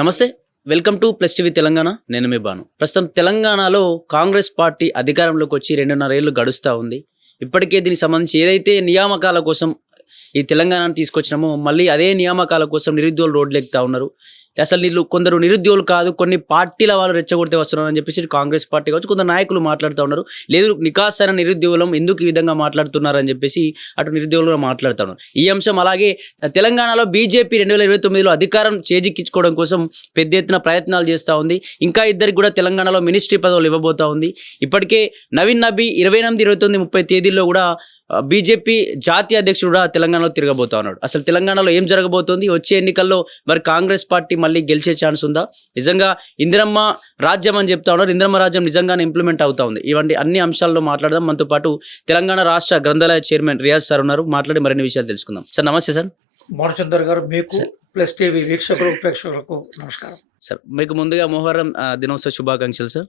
నమస్తే. Welcome to plus TV Telangana. నేను మీ బాను. ప్రస్తుతం తెలంగాణలో కాంగ్రెస్ పార్టీ అధికారంలోకి వచ్చి 2.5 ఏళ్ళు గడుస్తూ ఉంది. ఇప్పటికే దీనికి సంబంధించి ఏదైతే నియామకాల కోసం ఈ తెలంగాణను తీసుకొచ్చినామో మళ్ళీ అదే నియామకాల కోసం నిరుద్యోగులు రోడ్లెక్కుతా ఉన్నారు. అసలు వీళ్ళు కొందరు నిరుద్యోగులు కాదు, కొన్ని పార్టీల వాళ్ళు రెచ్చగొడితే వస్తున్నారు అని చెప్పేసి కాంగ్రెస్ పార్టీ కావచ్చు కొందరు నాయకులు మాట్లాడుతూ ఉన్నారు. లేదు నికాసైన నిరుద్యోగులం ఎందుకు ఈ విధంగా మాట్లాడుతున్నారు అని చెప్పేసి అటు నిరుద్యోగులు కూడా మాట్లాడుతూ ఉన్నారు. ఈ అంశం అలాగే తెలంగాణలో బీజేపీ 2029లో అధికారం చేజిక్కించుకోవడం కోసం పెద్ద ఎత్తున ప్రయత్నాలు చేస్తూ ఉంది. ఇంకా ఇద్దరికి కూడా తెలంగాణలో మినిస్ట్రీ పదవులు ఇవ్వబోతూ ఉంది. ఇప్పటికే నవీన్ నబీ 28, 29, 30 తేదీల్లో కూడా బీజేపీ జాతీయ అధ్యక్షుడు కూడా తెలంగాణలో తిరగబోతా ఉన్నాడు. అసలు తెలంగాణలో ఏం జరగబోతోంది, వచ్చే ఎన్నికల్లో మరి కాంగ్రెస్ పార్టీ మళ్ళీ గెలిచే ఛాన్స్ ఉందా, నిజంగా ఇందిరమ్మ రాజ్యం అని చెప్తా ఉన్నారు, ఇందిరమ్మ రాజ్యం నిజంగానే ఇంప్లిమెంట్ అవుతా ఉంది, ఇవన్నీ అన్ని అంశాల్లో మాట్లాడదాం. మనతో పాటు తెలంగాణ రాష్ట్ర గ్రంథాలయ చైర్మన్ రియాజ్ సార్ ఉన్నారు. మాట్లాడి మరిన్ని విషయాలు తెలుసుకుందాం. సార్ నమస్తే. సార్ భానుచందర్ గారు, మీకు ప్లస్ టీవీ వీక్షకులు ప్రేక్షకులకు నమస్కారం. సార్ మీకు ముందుగా మొహర్రం దినోత్సవ శుభాకాంక్షలు. సార్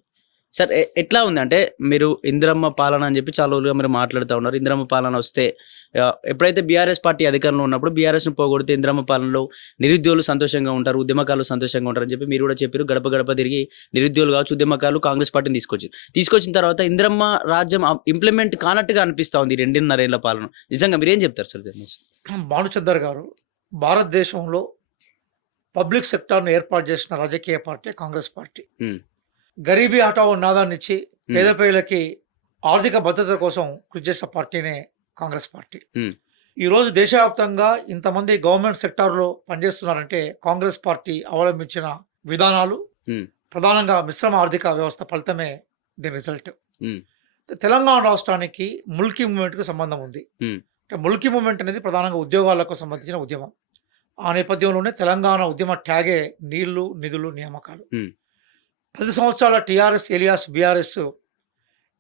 సార్ ఎట్లా ఉంది అంటే మీరు ఇందిరమ్మ పాలన అని చెప్పి చాలా రోజులుగా మీరు మాట్లాడుతూ ఉన్నారు. ఇందిరమ్మ పాలన వస్తే ఎప్పుడైతే బీఆర్ఎస్ పార్టీ అధికారంలో ఉన్నప్పుడు బీఆర్ఎస్ను పోగొడితే ఇందిరమ్మ పాలనలో నిరుద్యోగులు సంతోషంగా ఉంటారు, ఉద్యమకారులు సంతోషంగా ఉంటారు అని చెప్పి మీరు కూడా చెప్పారు. గడప గడప తిరిగి నిరుద్యోగులు కావచ్చు, ఉద్యమకారులు కాంగ్రెస్ పార్టీని తీసుకొచ్చిన తర్వాత ఇందిరమ్మ రాజ్యం ఇంప్లిమెంట్ కానట్టుగా అనిపిస్తూ ఉంది 2.5 ఏళ్ల పాలన. నిజంగా మీరు ఏం చెప్తారు సార్? భానుచందర్ గారు, భారతదేశంలో పబ్లిక్ సెక్టార్ను ఏర్పాటు చేసిన రాజకీయ పార్టీ కాంగ్రెస్ పార్టీ. గరీబీ హఠావో నినాదాన్ని ఇచ్చి పేద ప్రజలకి ఆర్థిక భద్రత కోసం కృషి చేసిన పార్టీనే కాంగ్రెస్ పార్టీ. ఈరోజు దేశవ్యాప్తంగా ఇంతమంది గవర్నమెంట్ సెక్టార్లో పనిచేస్తున్నారంటే కాంగ్రెస్ పార్టీ అవలంబించిన విధానాలు, ప్రధానంగా మిశ్రమ ఆర్థిక వ్యవస్థ ఫలితమే దీని రిజల్ట్. తెలంగాణ రాష్ట్రానికి ముల్కీ మూవ్మెంట్కు సంబంధం ఉంది. ముల్కీ మూవ్మెంట్ అనేది ప్రధానంగా ఉద్యోగాలకు సంబంధించిన ఉద్యమం. ఆ నేపథ్యంలోనే తెలంగాణ ఉద్యమ ట్యాగే నీళ్లు, నిధులు, నియామకాలు. 10 సంవత్సరాల టీఆర్ఎస్ ఎలియాస్ బీఆర్ఎస్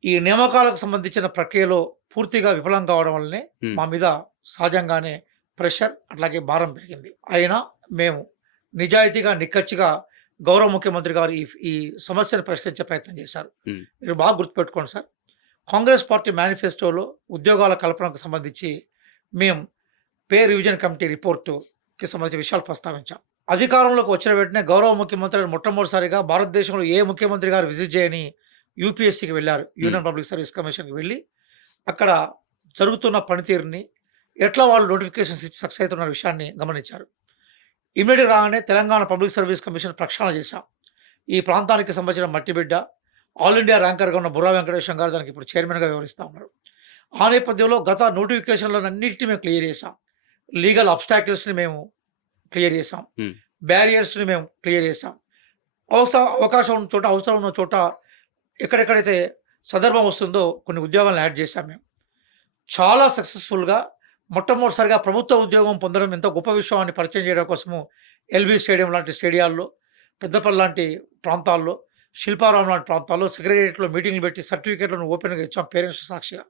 ఈ నియామకాలకు సంబంధించిన ప్రక్రియలో పూర్తిగా విఫలం కావడం వల్లనే మా మీద సహజంగానే ప్రెషర్, అట్లాగే భారం పెరిగింది. అయినా మేము నిజాయితీగా, నిక్కచ్చిగా గౌరవ ముఖ్యమంత్రి గారు ఈ సమస్యను పరిష్కరించే ప్రయత్నం చేశారు. మీరు బాగా గుర్తుపెట్టుకోండి సార్, కాంగ్రెస్ పార్టీ మేనిఫెస్టోలో ఉద్యోగాల కల్పనకు సంబంధించి మేము పే రివిజన్ కమిటీ రిపోర్టుకి సంబంధించిన విషయాలు ప్రస్తావించాం. అధికారంలోకి వచ్చిన వెంటనే గౌరవ ముఖ్యమంత్రి మొట్టమొదటిసారిగా భారతదేశంలో ఏ ముఖ్యమంత్రి గారు విజిట్ చేయని యూపీఎస్సీకి వెళ్ళారు, యూనియన్ పబ్లిక్ సర్వీస్ కమిషన్కి వెళ్ళి అక్కడ జరుగుతున్న పనితీరుని, ఎట్లా వాళ్ళు నోటిఫికేషన్స్ ఇచ్చి సక్సెస్ అవుతున్న విషయాన్ని గమనించారు. ఇమీడియట్గా రాగానే తెలంగాణ పబ్లిక్ సర్వీస్ కమిషన్ ప్రక్షాళన చేశాం. ఈ ప్రాంతానికి సంబంధించిన మట్టిబిడ్డ, ఆల్ ఇండియా ర్యాంకర్గా ఉన్న బుర్రా వెంకటేశ్వర గారు దానికి ఇప్పుడు చైర్మన్గా వ్యవహరిస్తూ ఉన్నారు. ఆ నేపథ్యంలో గత నోటిఫికేషన్లను అన్నింటినీ మేము క్లియర్ చేశాం. లీగల్ అబ్స్టాకిల్స్ని మేము క్లియర్ చేసాం, బ్యారియర్స్ని మేము క్లియర్ చేసాం. అవకాశం ఉన్న చోట, అవసరం ఉన్న చోట ఎక్కడెక్కడైతే సందర్భం వస్తుందో కొన్ని ఉద్యోగాలను యాడ్ చేశాం. మేము చాలా సక్సెస్ఫుల్గా మొట్టమొదటిసారిగా ప్రభుత్వ ఉద్యోగం పొందడం ఎంతో గొప్ప విషయం అని పరిచయం చేయడం కోసము ఎల్బీ స్టేడియం లాంటి స్టేడియాల్లో, పెద్దపల్లి లాంటి ప్రాంతాల్లో, శిల్పారాం లాంటి ప్రాంతాల్లో సెక్రటేరియట్లో మీటింగ్లు పెట్టి సర్టిఫికేట్లను ఓపెన్గా ఇచ్చాం. పేరెంట్స్ సాక్షిగా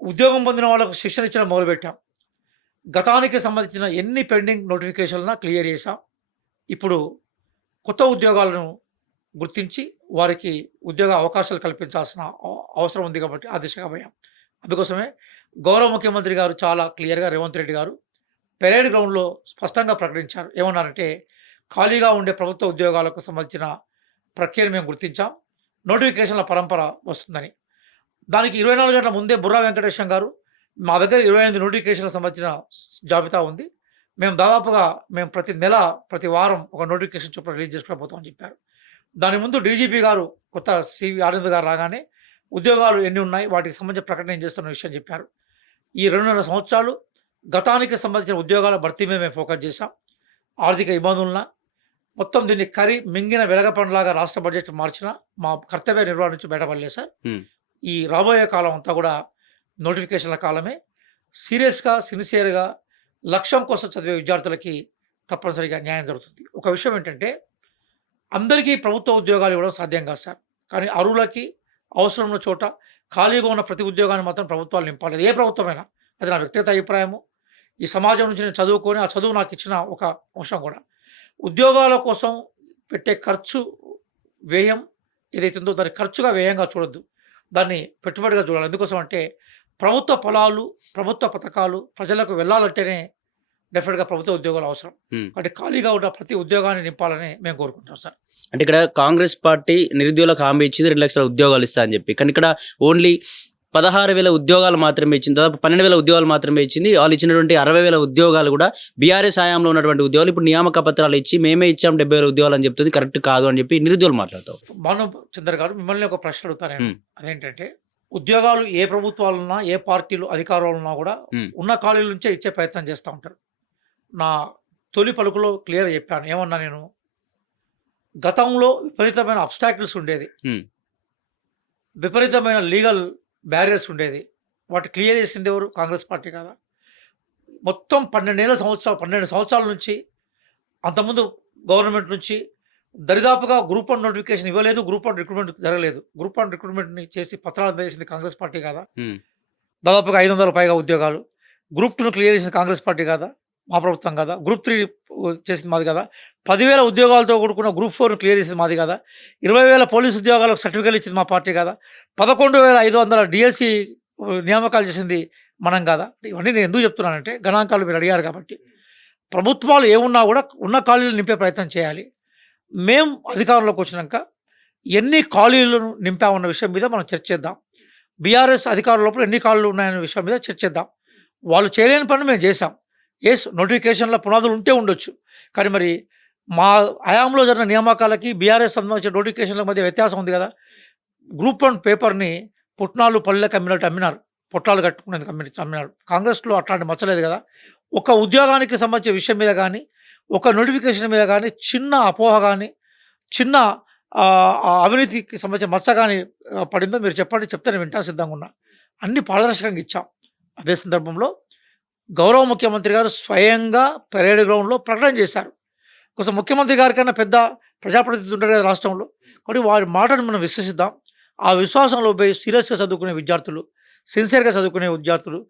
ఉద్యోగం పొందిన వాళ్ళకు శిక్షణ ఇచ్చడం మొదలుపెట్టాం. గతానికి సంబంధించిన ఎన్ని పెండింగ్ నోటిఫికేషన్లను క్లియర్ చేశాం. ఇప్పుడు కొత్త ఉద్యోగాలను గుర్తించి వారికి ఉద్యోగ అవకాశాలు కల్పించాల్సిన అవసరం ఉంది కాబట్టి ఆ దిశగా పోయాం. అందుకోసమే గౌరవ ముఖ్యమంత్రి గారు చాలా క్లియర్గా, రేవంత్ రెడ్డి గారు పెరేడ్ గ్రౌండ్లో స్పష్టంగా ప్రకటించారు. ఏమన్నారంటే, ఖాళీగా ఉండే ప్రభుత్వ ఉద్యోగాలకు సంబంధించిన ప్రక్రియను మేము గుర్తించాం, నోటిఫికేషన్ల పరంపర వస్తుందని. దానికి 24 గంటల ముందే బుర్రా వెంకటేశ్వర గారు, మా దగ్గర 28 నోటిఫికేషన్లకు సంబంధించిన జాబితా ఉంది, మేము ప్రతి నెల, ప్రతి వారం ఒక నోటిఫికేషన్ చొప్పున రిలీజ్ చేసుకోబోతామని చెప్పారు. దాని ముందు డీజీపీ గారు, కొత్త సివి ఆనంద్ గారు రాగానే ఉద్యోగాలు ఎన్ని ఉన్నాయి వాటికి సంబంధించిన ప్రకటన ఏం చేస్తున్న విషయం చెప్పారు. ఈ 2.5 సంవత్సరాలు గతానికి సంబంధించిన ఉద్యోగాల భర్తీ మీద మేము ఫోకస్ చేశాం. ఆర్థిక ఇబ్బందులన మొత్తం దీన్ని మింగిన వెలగపండులాగా రాష్ట్ర బడ్జెట్ మార్చిన మా కర్తవ్య నిర్వహణ నుంచి బయటపడలేదు సార్. ఈ రాబోయే కాలం అంతా కూడా నోటిఫికేషన్ల కాలమే. సీరియస్గా, సిన్సియర్గా లక్ష్యం కోసం చదివే విద్యార్థులకి తప్పనిసరిగా న్యాయం జరుగుతుంది. ఒక విషయం ఏంటంటే, అందరికీ ప్రభుత్వ ఉద్యోగాలు ఇవ్వడం సాధ్యం కాదు సార్. కానీ అర్హులకి అవసరం ఉన్న చోట ఖాళీగా ఉన్న ప్రతి ఉద్యోగాన్ని మాత్రం ప్రభుత్వాలు నింపాలి. ఏ ప్రభుత్వమైనా. అది నా వ్యక్తిగత అభిప్రాయము. ఈ సమాజం నుంచి నేను చదువుకొని ఆ చదువు నాకు ఇచ్చిన ఒక అంశం కూడా. ఉద్యోగాల కోసం పెట్టే ఖర్చు, వ్యయం ఏదైతుందో దాన్ని ఖర్చుగా, వ్యయంగా చూడొద్దు, దాన్ని పెట్టుబడిగా చూడాలి. ఎందుకోసం అంటే ప్రభుత్వ పొలాలు, ప్రభుత్వ పథకాలు ప్రజలకు వెళ్ళాలంటేనే డెఫినెట్గా ప్రభుత్వ ఉద్యోగాలు అవసరం. Hmm. కాబట్టి ఖాళీగా ఉన్న ప్రతి ఉద్యోగాన్ని నింపాలని మేము కోరుకుంటాం సార్. అంటే ఇక్కడ కాంగ్రెస్ పార్టీ నిరుద్యోగులకు హామీ ఇచ్చింది 2 లక్షల ఉద్యోగాలు ఇస్తా అని చెప్పి, కానీ ఇక్కడ ఓన్లీ 16,000 ఉద్యోగాలు మాత్రమే ఇచ్చింది, దాదాపు 12,000 ఉద్యోగాలు మాత్రమే ఇచ్చింది. వాళ్ళు ఇచ్చినటువంటి 60,000 ఉద్యోగాలు కూడా బీఆర్ఎస్ హయాంలో ఉన్నటువంటి ఉద్యోగాలు ఇప్పుడు నియామక పత్రాలు ఇచ్చి మేమే ఇచ్చాం 70,000 ఉద్యోగాలు అని చెప్తుంది. కరెక్ట్ కాదు అని చెప్పి నిరుద్యోగులు మాట్లాడతారు. భాను చంద్ర గారు, మిమ్మల్ని ఒక ప్రశ్న అడుగుతాను నేను. Hmm. అదేంటంటే ఉద్యోగాలు ఏ ప్రభుత్వాలున్నా ఏ పార్టీలు అధికారంలో ఉన్నా కూడా Hmm. ఉన్న ఖాళీల నుంచే ఇచ్చే ప్రయత్నం చేస్తూ ఉంటారు. నా తొలి పలుకులో క్లియర్ చెప్పాను. ఏమన్నా నేను గతంలో విపరీతమైన అబ్స్టాకిల్స్ ఉండేది, Hmm. విపరీతమైన లీగల్ బ్యారియర్స్ ఉండేది. వాటి క్లియర్ చేసింది ఎవరు? కాంగ్రెస్ పార్టీ కదా. మొత్తం 12 సంవత్సరాల నుంచి, అంతకుముందు గవర్నమెంట్ నుంచి దరిదాపుగా గ్రూప్ 1 నోటిఫికేషన్ ఇవ్వలేదు, గ్రూప్ 1 రిక్రూట్మెంట్ జరగలేదు. గ్రూప్ 1 రిక్రూట్మెంట్ని చేసి పత్రాలు వేసింది కాంగ్రెస్ పార్టీ కదా. Hmm. దాదాపుగా 500 పైగా ఉద్యోగాలు. గ్రూప్ 2ను క్లియర్ చేసింది కాంగ్రెస్ పార్టీ కదా, మా ప్రభుత్వం కదా. గ్రూప్ 3 చేసింది మాది కదా. 10,000 ఉద్యోగాలతో కూడుకున్న గ్రూప్ 4ను క్లియర్ చేసింది మాది కదా. 20,000 పోలీసు ఉద్యోగాలకు సర్టిఫికేట్లు ఇచ్చింది మా పార్టీ కదా. 11,500 డిఎస్సి నియామకాలు చేసింది మనం కదా. ఇవన్నీ నేను ఎందుకు చెప్తున్నానంటే, గణాంకాలు మీరు అడిగారు కాబట్టి, ప్రభుత్వాలు ఏమున్నా కూడా ఉన్న ఖాళీలు నింపే ప్రయత్నం చేయాలి. మేము అధికారంలోకి వచ్చినాక ఎన్ని ఖాళీలను నింపామన్న విషయం మీద మనం చర్చిద్దాం. బీఆర్ఎస్ అధికారంలో ఎన్ని ఖాళీలు ఉన్నాయనే విషయం మీద చర్చిద్దాం. వాళ్ళు చేయలేని పని మేము చేశాం. నోటిఫికేషన్ల పునాదులు ఉంటే ఉండొచ్చు, కానీ మరి మా హయాంలో జరిగిన నియామకాలకి బీఆర్ఎస్ సంబంధించిన నోటిఫికేషన్ల మధ్య వ్యత్యాసం ఉంది కదా. గ్రూప్ 1 పేపర్ని పుట్నాలు పల్లెకి అమ్మినట్టు అమ్మినారు, పొట్లాలు కట్టుకునేందుకు అమ్మినారు. కాంగ్రెస్లో అట్లాంటి మచ్చలేదు కదా. ఒక ఉద్యోగానికి సంబంధించిన విషయం మీద కానీ, ఒక నోటిఫికేషన్ మీద కానీ చిన్న అపోహ కానీ, చిన్న అవినీతికి సంబంధించిన మచ్చ కానీ పడిందో మీరు చెప్పండి, చెప్తే నేను వింటాను సిద్ధంగా ఉన్నా. అన్ని పారదర్శకంగా ఇచ్చాం. అదే సందర్భంలో గౌరవ ముఖ్యమంత్రి గారు స్వయంగా పెరేడ్ గ్రౌండ్లో ప్రకటన చేశారు. కొంచెం ముఖ్యమంత్రి గారి కన్నా పెద్ద ప్రజాప్రతినిధి ఉంటారు కదా రాష్ట్రంలో, కాబట్టి వారి మాటను మనం విశ్వసిద్దాం. ఆ విశ్వాసంలో పోయి సీరియస్గా చదువుకునే విద్యార్థులు, సిన్సియర్గా చదువుకునే విద్యార్థులు,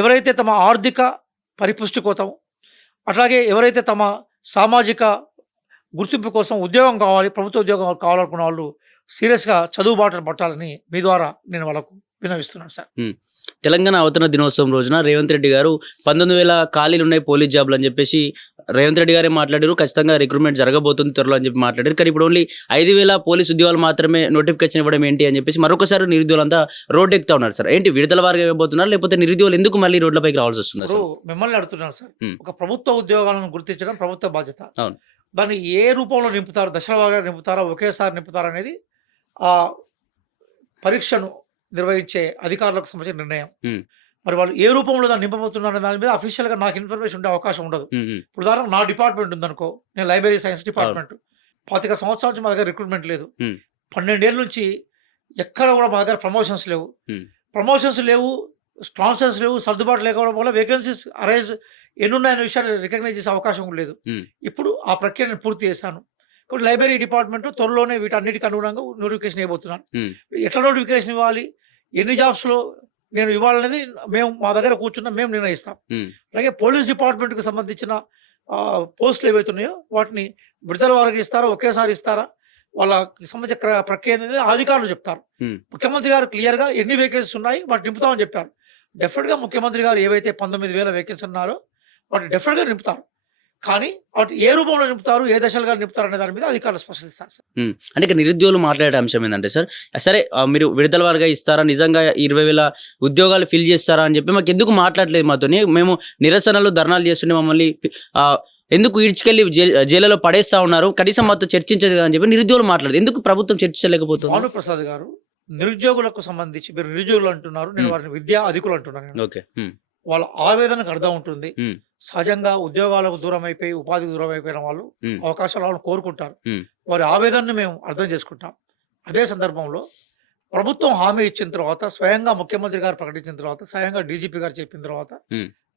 ఎవరైతే తమ ఆర్థిక పరిపుష్టి కోసం, అట్లాగే ఎవరైతే తమ సామాజిక గుర్తింపు కోసం ఉద్యోగం కావాలి, ప్రభుత్వ ఉద్యోగం కావాలనుకున్న వాళ్ళు సీరియస్గా చదువు బాటను పట్టాలని మీ ద్వారా నేను వాళ్ళకు విన్నవిస్తున్నాను సార్. తెలంగాణ అవతరణ దినోత్సవం రోజున రేవంత్ రెడ్డి గారు 19,000 ఖాళీలు ఉన్నాయి పోలీస్ జాబ్లు అని చెప్పేసి రేవంత్ రెడ్డి గారే మాట్లాడారు. ఖచ్చితంగా రిక్రూట్మెంట్ జరగబోతుంది త్వరలో అని చెప్పి మాట్లాడారు. కానీ ఇప్పుడు ఓన్లీ 5,000 పోలీస్ ఉద్యోగాలు మాత్రమే నోటిఫికేషన్ ఇవ్వడం ఏంటి అని చెప్పేసి మరొకసారి నిరుద్యోగులంతా రోడ్డు ఎక్కుతా ఉన్నారు సార్. ఏంటి విడుదల వారిగా ఇవ్వబోతున్నారు, లేకపోతే నిరుద్యోగులు ఎందుకు మళ్ళీ రోడ్లపైకి రావాల్సి వస్తుంది? మిమ్మల్ని అడుగుతున్నాను సార్. ఒక ప్రభుత్వ ఉద్యోగాలను గుర్తించడం ప్రభుత్వ బాధ్యత. అవును. దాన్ని ఏ రూపంలో నింపుతారు, దశల వారీగా నింపుతారా, ఒకేసారి నింపుతారా అనేది ఆ పరీక్షను నిర్వహించే అధికారులకు సంబంధించిన నిర్ణయం. మరి వాళ్ళు ఏ రూపంలో దాన్ని నింపబోతున్నారు దాని మీద అఫీషియల్గా నాకు ఇన్ఫర్మేషన్ ఉండే అవకాశం ఉండదు. ఇప్పుడు ఉదాహరణ నా డిపార్ట్మెంట్ ఉందనుకో, నేను లైబ్రరీ సైన్స్ డిపార్ట్మెంట్, 25 సంవత్సరాల నుంచి మా దగ్గర రిక్రూట్మెంట్ లేదు. 12 ఏళ్ళ నుంచి ఎక్కడ కూడా మా దగ్గర ప్రమోషన్స్ లేవు, స్పాన్సర్స్ లేవు, సర్దుబాటు లేకపోవడం వల్ల వేకెన్సీస్ అరైజ్ ఎన్ని ఉన్నాయనే విషయాన్ని రికగ్నైజ్ చేసే అవకాశం లేదు. ఇప్పుడు ఆ ప్రక్రియ నేను పూర్తి చేశాను. కాబట్టి లైబ్రరీ డిపార్ట్మెంట్ త్వరలోనే వీటన్నిటికి అనుగుణంగా నోటిఫికేషన్ ఇవ్వబోతున్నాను. ఎట్లా నోటిఫికేషన్ ఇవ్వాలి, ఎన్ని జాబ్స్లో నేను ఇవ్వాలనేది మేము మా దగ్గర కూర్చున్నా మేము నిర్ణయిస్తాం. అలాగే పోలీస్ డిపార్ట్మెంట్కి సంబంధించిన పోస్టులు ఏవైతే ఉన్నాయో వాటిని విడుదల వారికి ఇస్తారా, ఒకేసారి ఇస్తారా, వాళ్ళకి సంబంధించిన ప్రక్రియ అనేది అధికారులు చెప్తారు. ముఖ్యమంత్రి గారు క్లియర్గా ఎన్ని వేకెన్సీస్ ఉన్నాయి వాటి నింపుతామని చెప్పారు. డెఫినెట్గా ముఖ్యమంత్రి గారు ఏవైతే 19,000 వేకెన్సీ ఉన్నారో వాటి డెఫినెట్గా నింపుతారు. కానీ వాటి ఏ రూపంలో నింపుతారు, ఏ దశలుగా నింపుతారు అనే దాని మీద అధికారులు స్పష్టతిస్తారు సార్. అంటే ఇక నిరుద్యోగులు మాట్లాడే అంశం ఏంటంటే సార్, సరే మీరు విడుదల వారిగా ఇస్తారా, నిజంగా 20,000 ఉద్యోగాలు ఫిల్ చేస్తారా అని చెప్పి మాకు ఎందుకు మాట్లాడలేదు మాతోని, మేము నిరసనలు ధర్నాలు చేస్తుండే మమ్మల్ని ఎందుకు ఈడ్చుకెళ్ళి జైలులో పడేస్తా ఉన్నారు, కనీసం మాతో చర్చించదు అని చెప్పి నిరుద్యోగులు మాట్లాడదు. ఎందుకు ప్రభుత్వం చర్చించలేకపోతుంది? భానుప్రసాద్ గారు, నిరుద్యోగులకు సంబంధించి మీరు నిరుద్యోగులు అంటున్నారు, నేను వారిని విద్యా అధికులు అంటున్నాను. ఓకే, వాళ్ళ ఆవేదనకు అర్థం ఉంటుంది. సహజంగా ఉద్యోగాలకు దూరం అయిపోయి ఉపాధికి దూరం అయిపోయిన వాళ్ళు అవకాశాలను కోరుకుంటారు. వారి ఆవేదనను మేము అర్థం చేసుకుంటాం. అదే సందర్భంలో ప్రభుత్వం హామీ ఇచ్చిన తర్వాత, స్వయంగా ముఖ్యమంత్రి గారు ప్రకటించిన తర్వాత, స్వయంగా డీజీపీ గారు చెప్పిన తర్వాత,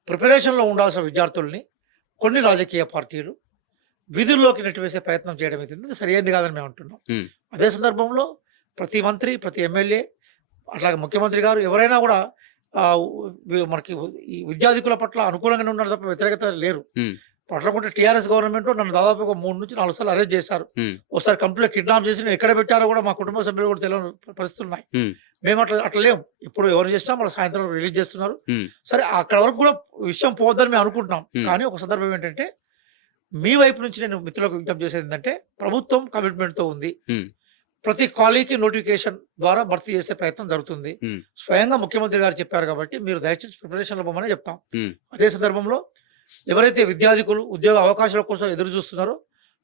ప్రిపరేషన్లో ఉండాల్సిన విద్యార్థుల్ని కొన్ని రాజకీయ పార్టీలు విధుల్లోకి నెట్టివేసే ప్రయత్నం చేయడం అయితే సరైనది కాదని మేము అంటున్నాం. అదే సందర్భంలో ప్రతి మంత్రి, ప్రతి ఎమ్మెల్యే, అట్లాగే ముఖ్యమంత్రి గారు ఎవరైనా కూడా మనకి ఈ విద్యార్థికుల పట్ల అనుకూలంగానే ఉన్నారు తప్ప వ్యతిరేకత లేరు. పట్లకుంటే టీఆర్ఎస్ గవర్నమెంట్ నన్ను దాదాపు ఒక 3 నుంచి 4 సార్లు అరెస్ట్ చేశారు. ఉమ్, ఒకసారి కంప్లీట్ కిడ్నాప్ చేసి నేను ఎక్కడ పెట్టారో కూడా మా కుటుంబ సభ్యులు కూడా తెలియని పరిస్థితులు ఉన్నాయి. ఉమ్, మేము అట్లా లేవు. ఇప్పుడు ఎవరు చేసినా మన సాయంత్రం రిలీజ్ చేస్తున్నారు. ఉమ్, సరే అక్కడ వరకు కూడా విషయం పోవద్దని మేము అనుకుంటున్నాం. కానీ ఒక సందర్భం ఏంటంటే మీ వైపు నుంచి నేను మిత్రులకు విజ్ఞప్తి చేసేది ఏంటంటే ప్రభుత్వం కమిట్మెంట్తో ఉంది. ఉమ్, ప్రతి ఖాళీకి నోటిఫికేషన్ ద్వారా భర్తీ చేసే ప్రయత్నం జరుగుతుంది. ఉమ్, స్వయంగా ముఖ్యమంత్రి గారు చెప్పారు కాబట్టి మీరు దయచేసి ప్రిపరేషన్లో పోమని చెప్తాం. ఉమ్, అదే సందర్భంలో ఎవరైతే విద్యార్థికులు ఉద్యోగ అవకాశాల కోసం ఎదురు చూస్తున్నారో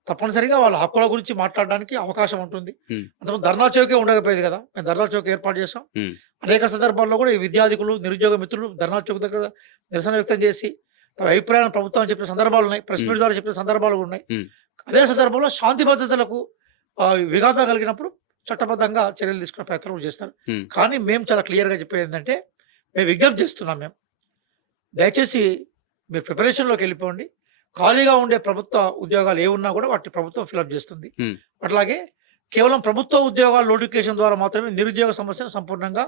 తప్పనిసరిగా వాళ్ళ హక్కుల గురించి మాట్లాడడానికి అవకాశం ఉంటుంది. ఉమ్, అంతకు ధర్నా చౌకే ఉండకపోయేది కదా, మేము ధర్నా చౌక్ ఏర్పాటు చేస్తాం. ఉమ్, అనేక సందర్భాల్లో కూడా ఈ విద్యార్థికులు నిరుద్యోగ మిత్రులు ధర్నా చౌక్ దగ్గర నిరసన వ్యక్తం చేసి తమ అభిప్రాయాన్ని ప్రభుత్వం చెప్పిన సందర్భాలు ఉన్నాయి. ప్రెస్ మీట్ ద్వారా చెప్పిన సందర్భాలు కూడా ఉన్నాయి. ఉమ్, అదే సందర్భంలో శాంతి భద్రతలకు విఘాతం కలిగినప్పుడు చట్టబద్ధంగా చర్యలు తీసుకునే ప్రయత్నం కూడా చేస్తారు. ఉమ్, కానీ మేము చాలా క్లియర్గా చెప్పేది ఏంటంటే మేము విజ్ఞప్తి చేస్తున్నాం. మేము దయచేసి మీరు ప్రిపరేషన్లోకి వెళ్ళిపోండి. ఖాళీగా ఉండే ప్రభుత్వ ఉద్యోగాలు ఏ ఉన్నా కూడా వాటి ప్రభుత్వం ఫిలప్ చేస్తుంది. ఉమ్, అట్లాగే కేవలం ప్రభుత్వ ఉద్యోగాల నోటిఫికేషన్ ద్వారా మాత్రమే నిరుద్యోగ సమస్యను సంపూర్ణంగా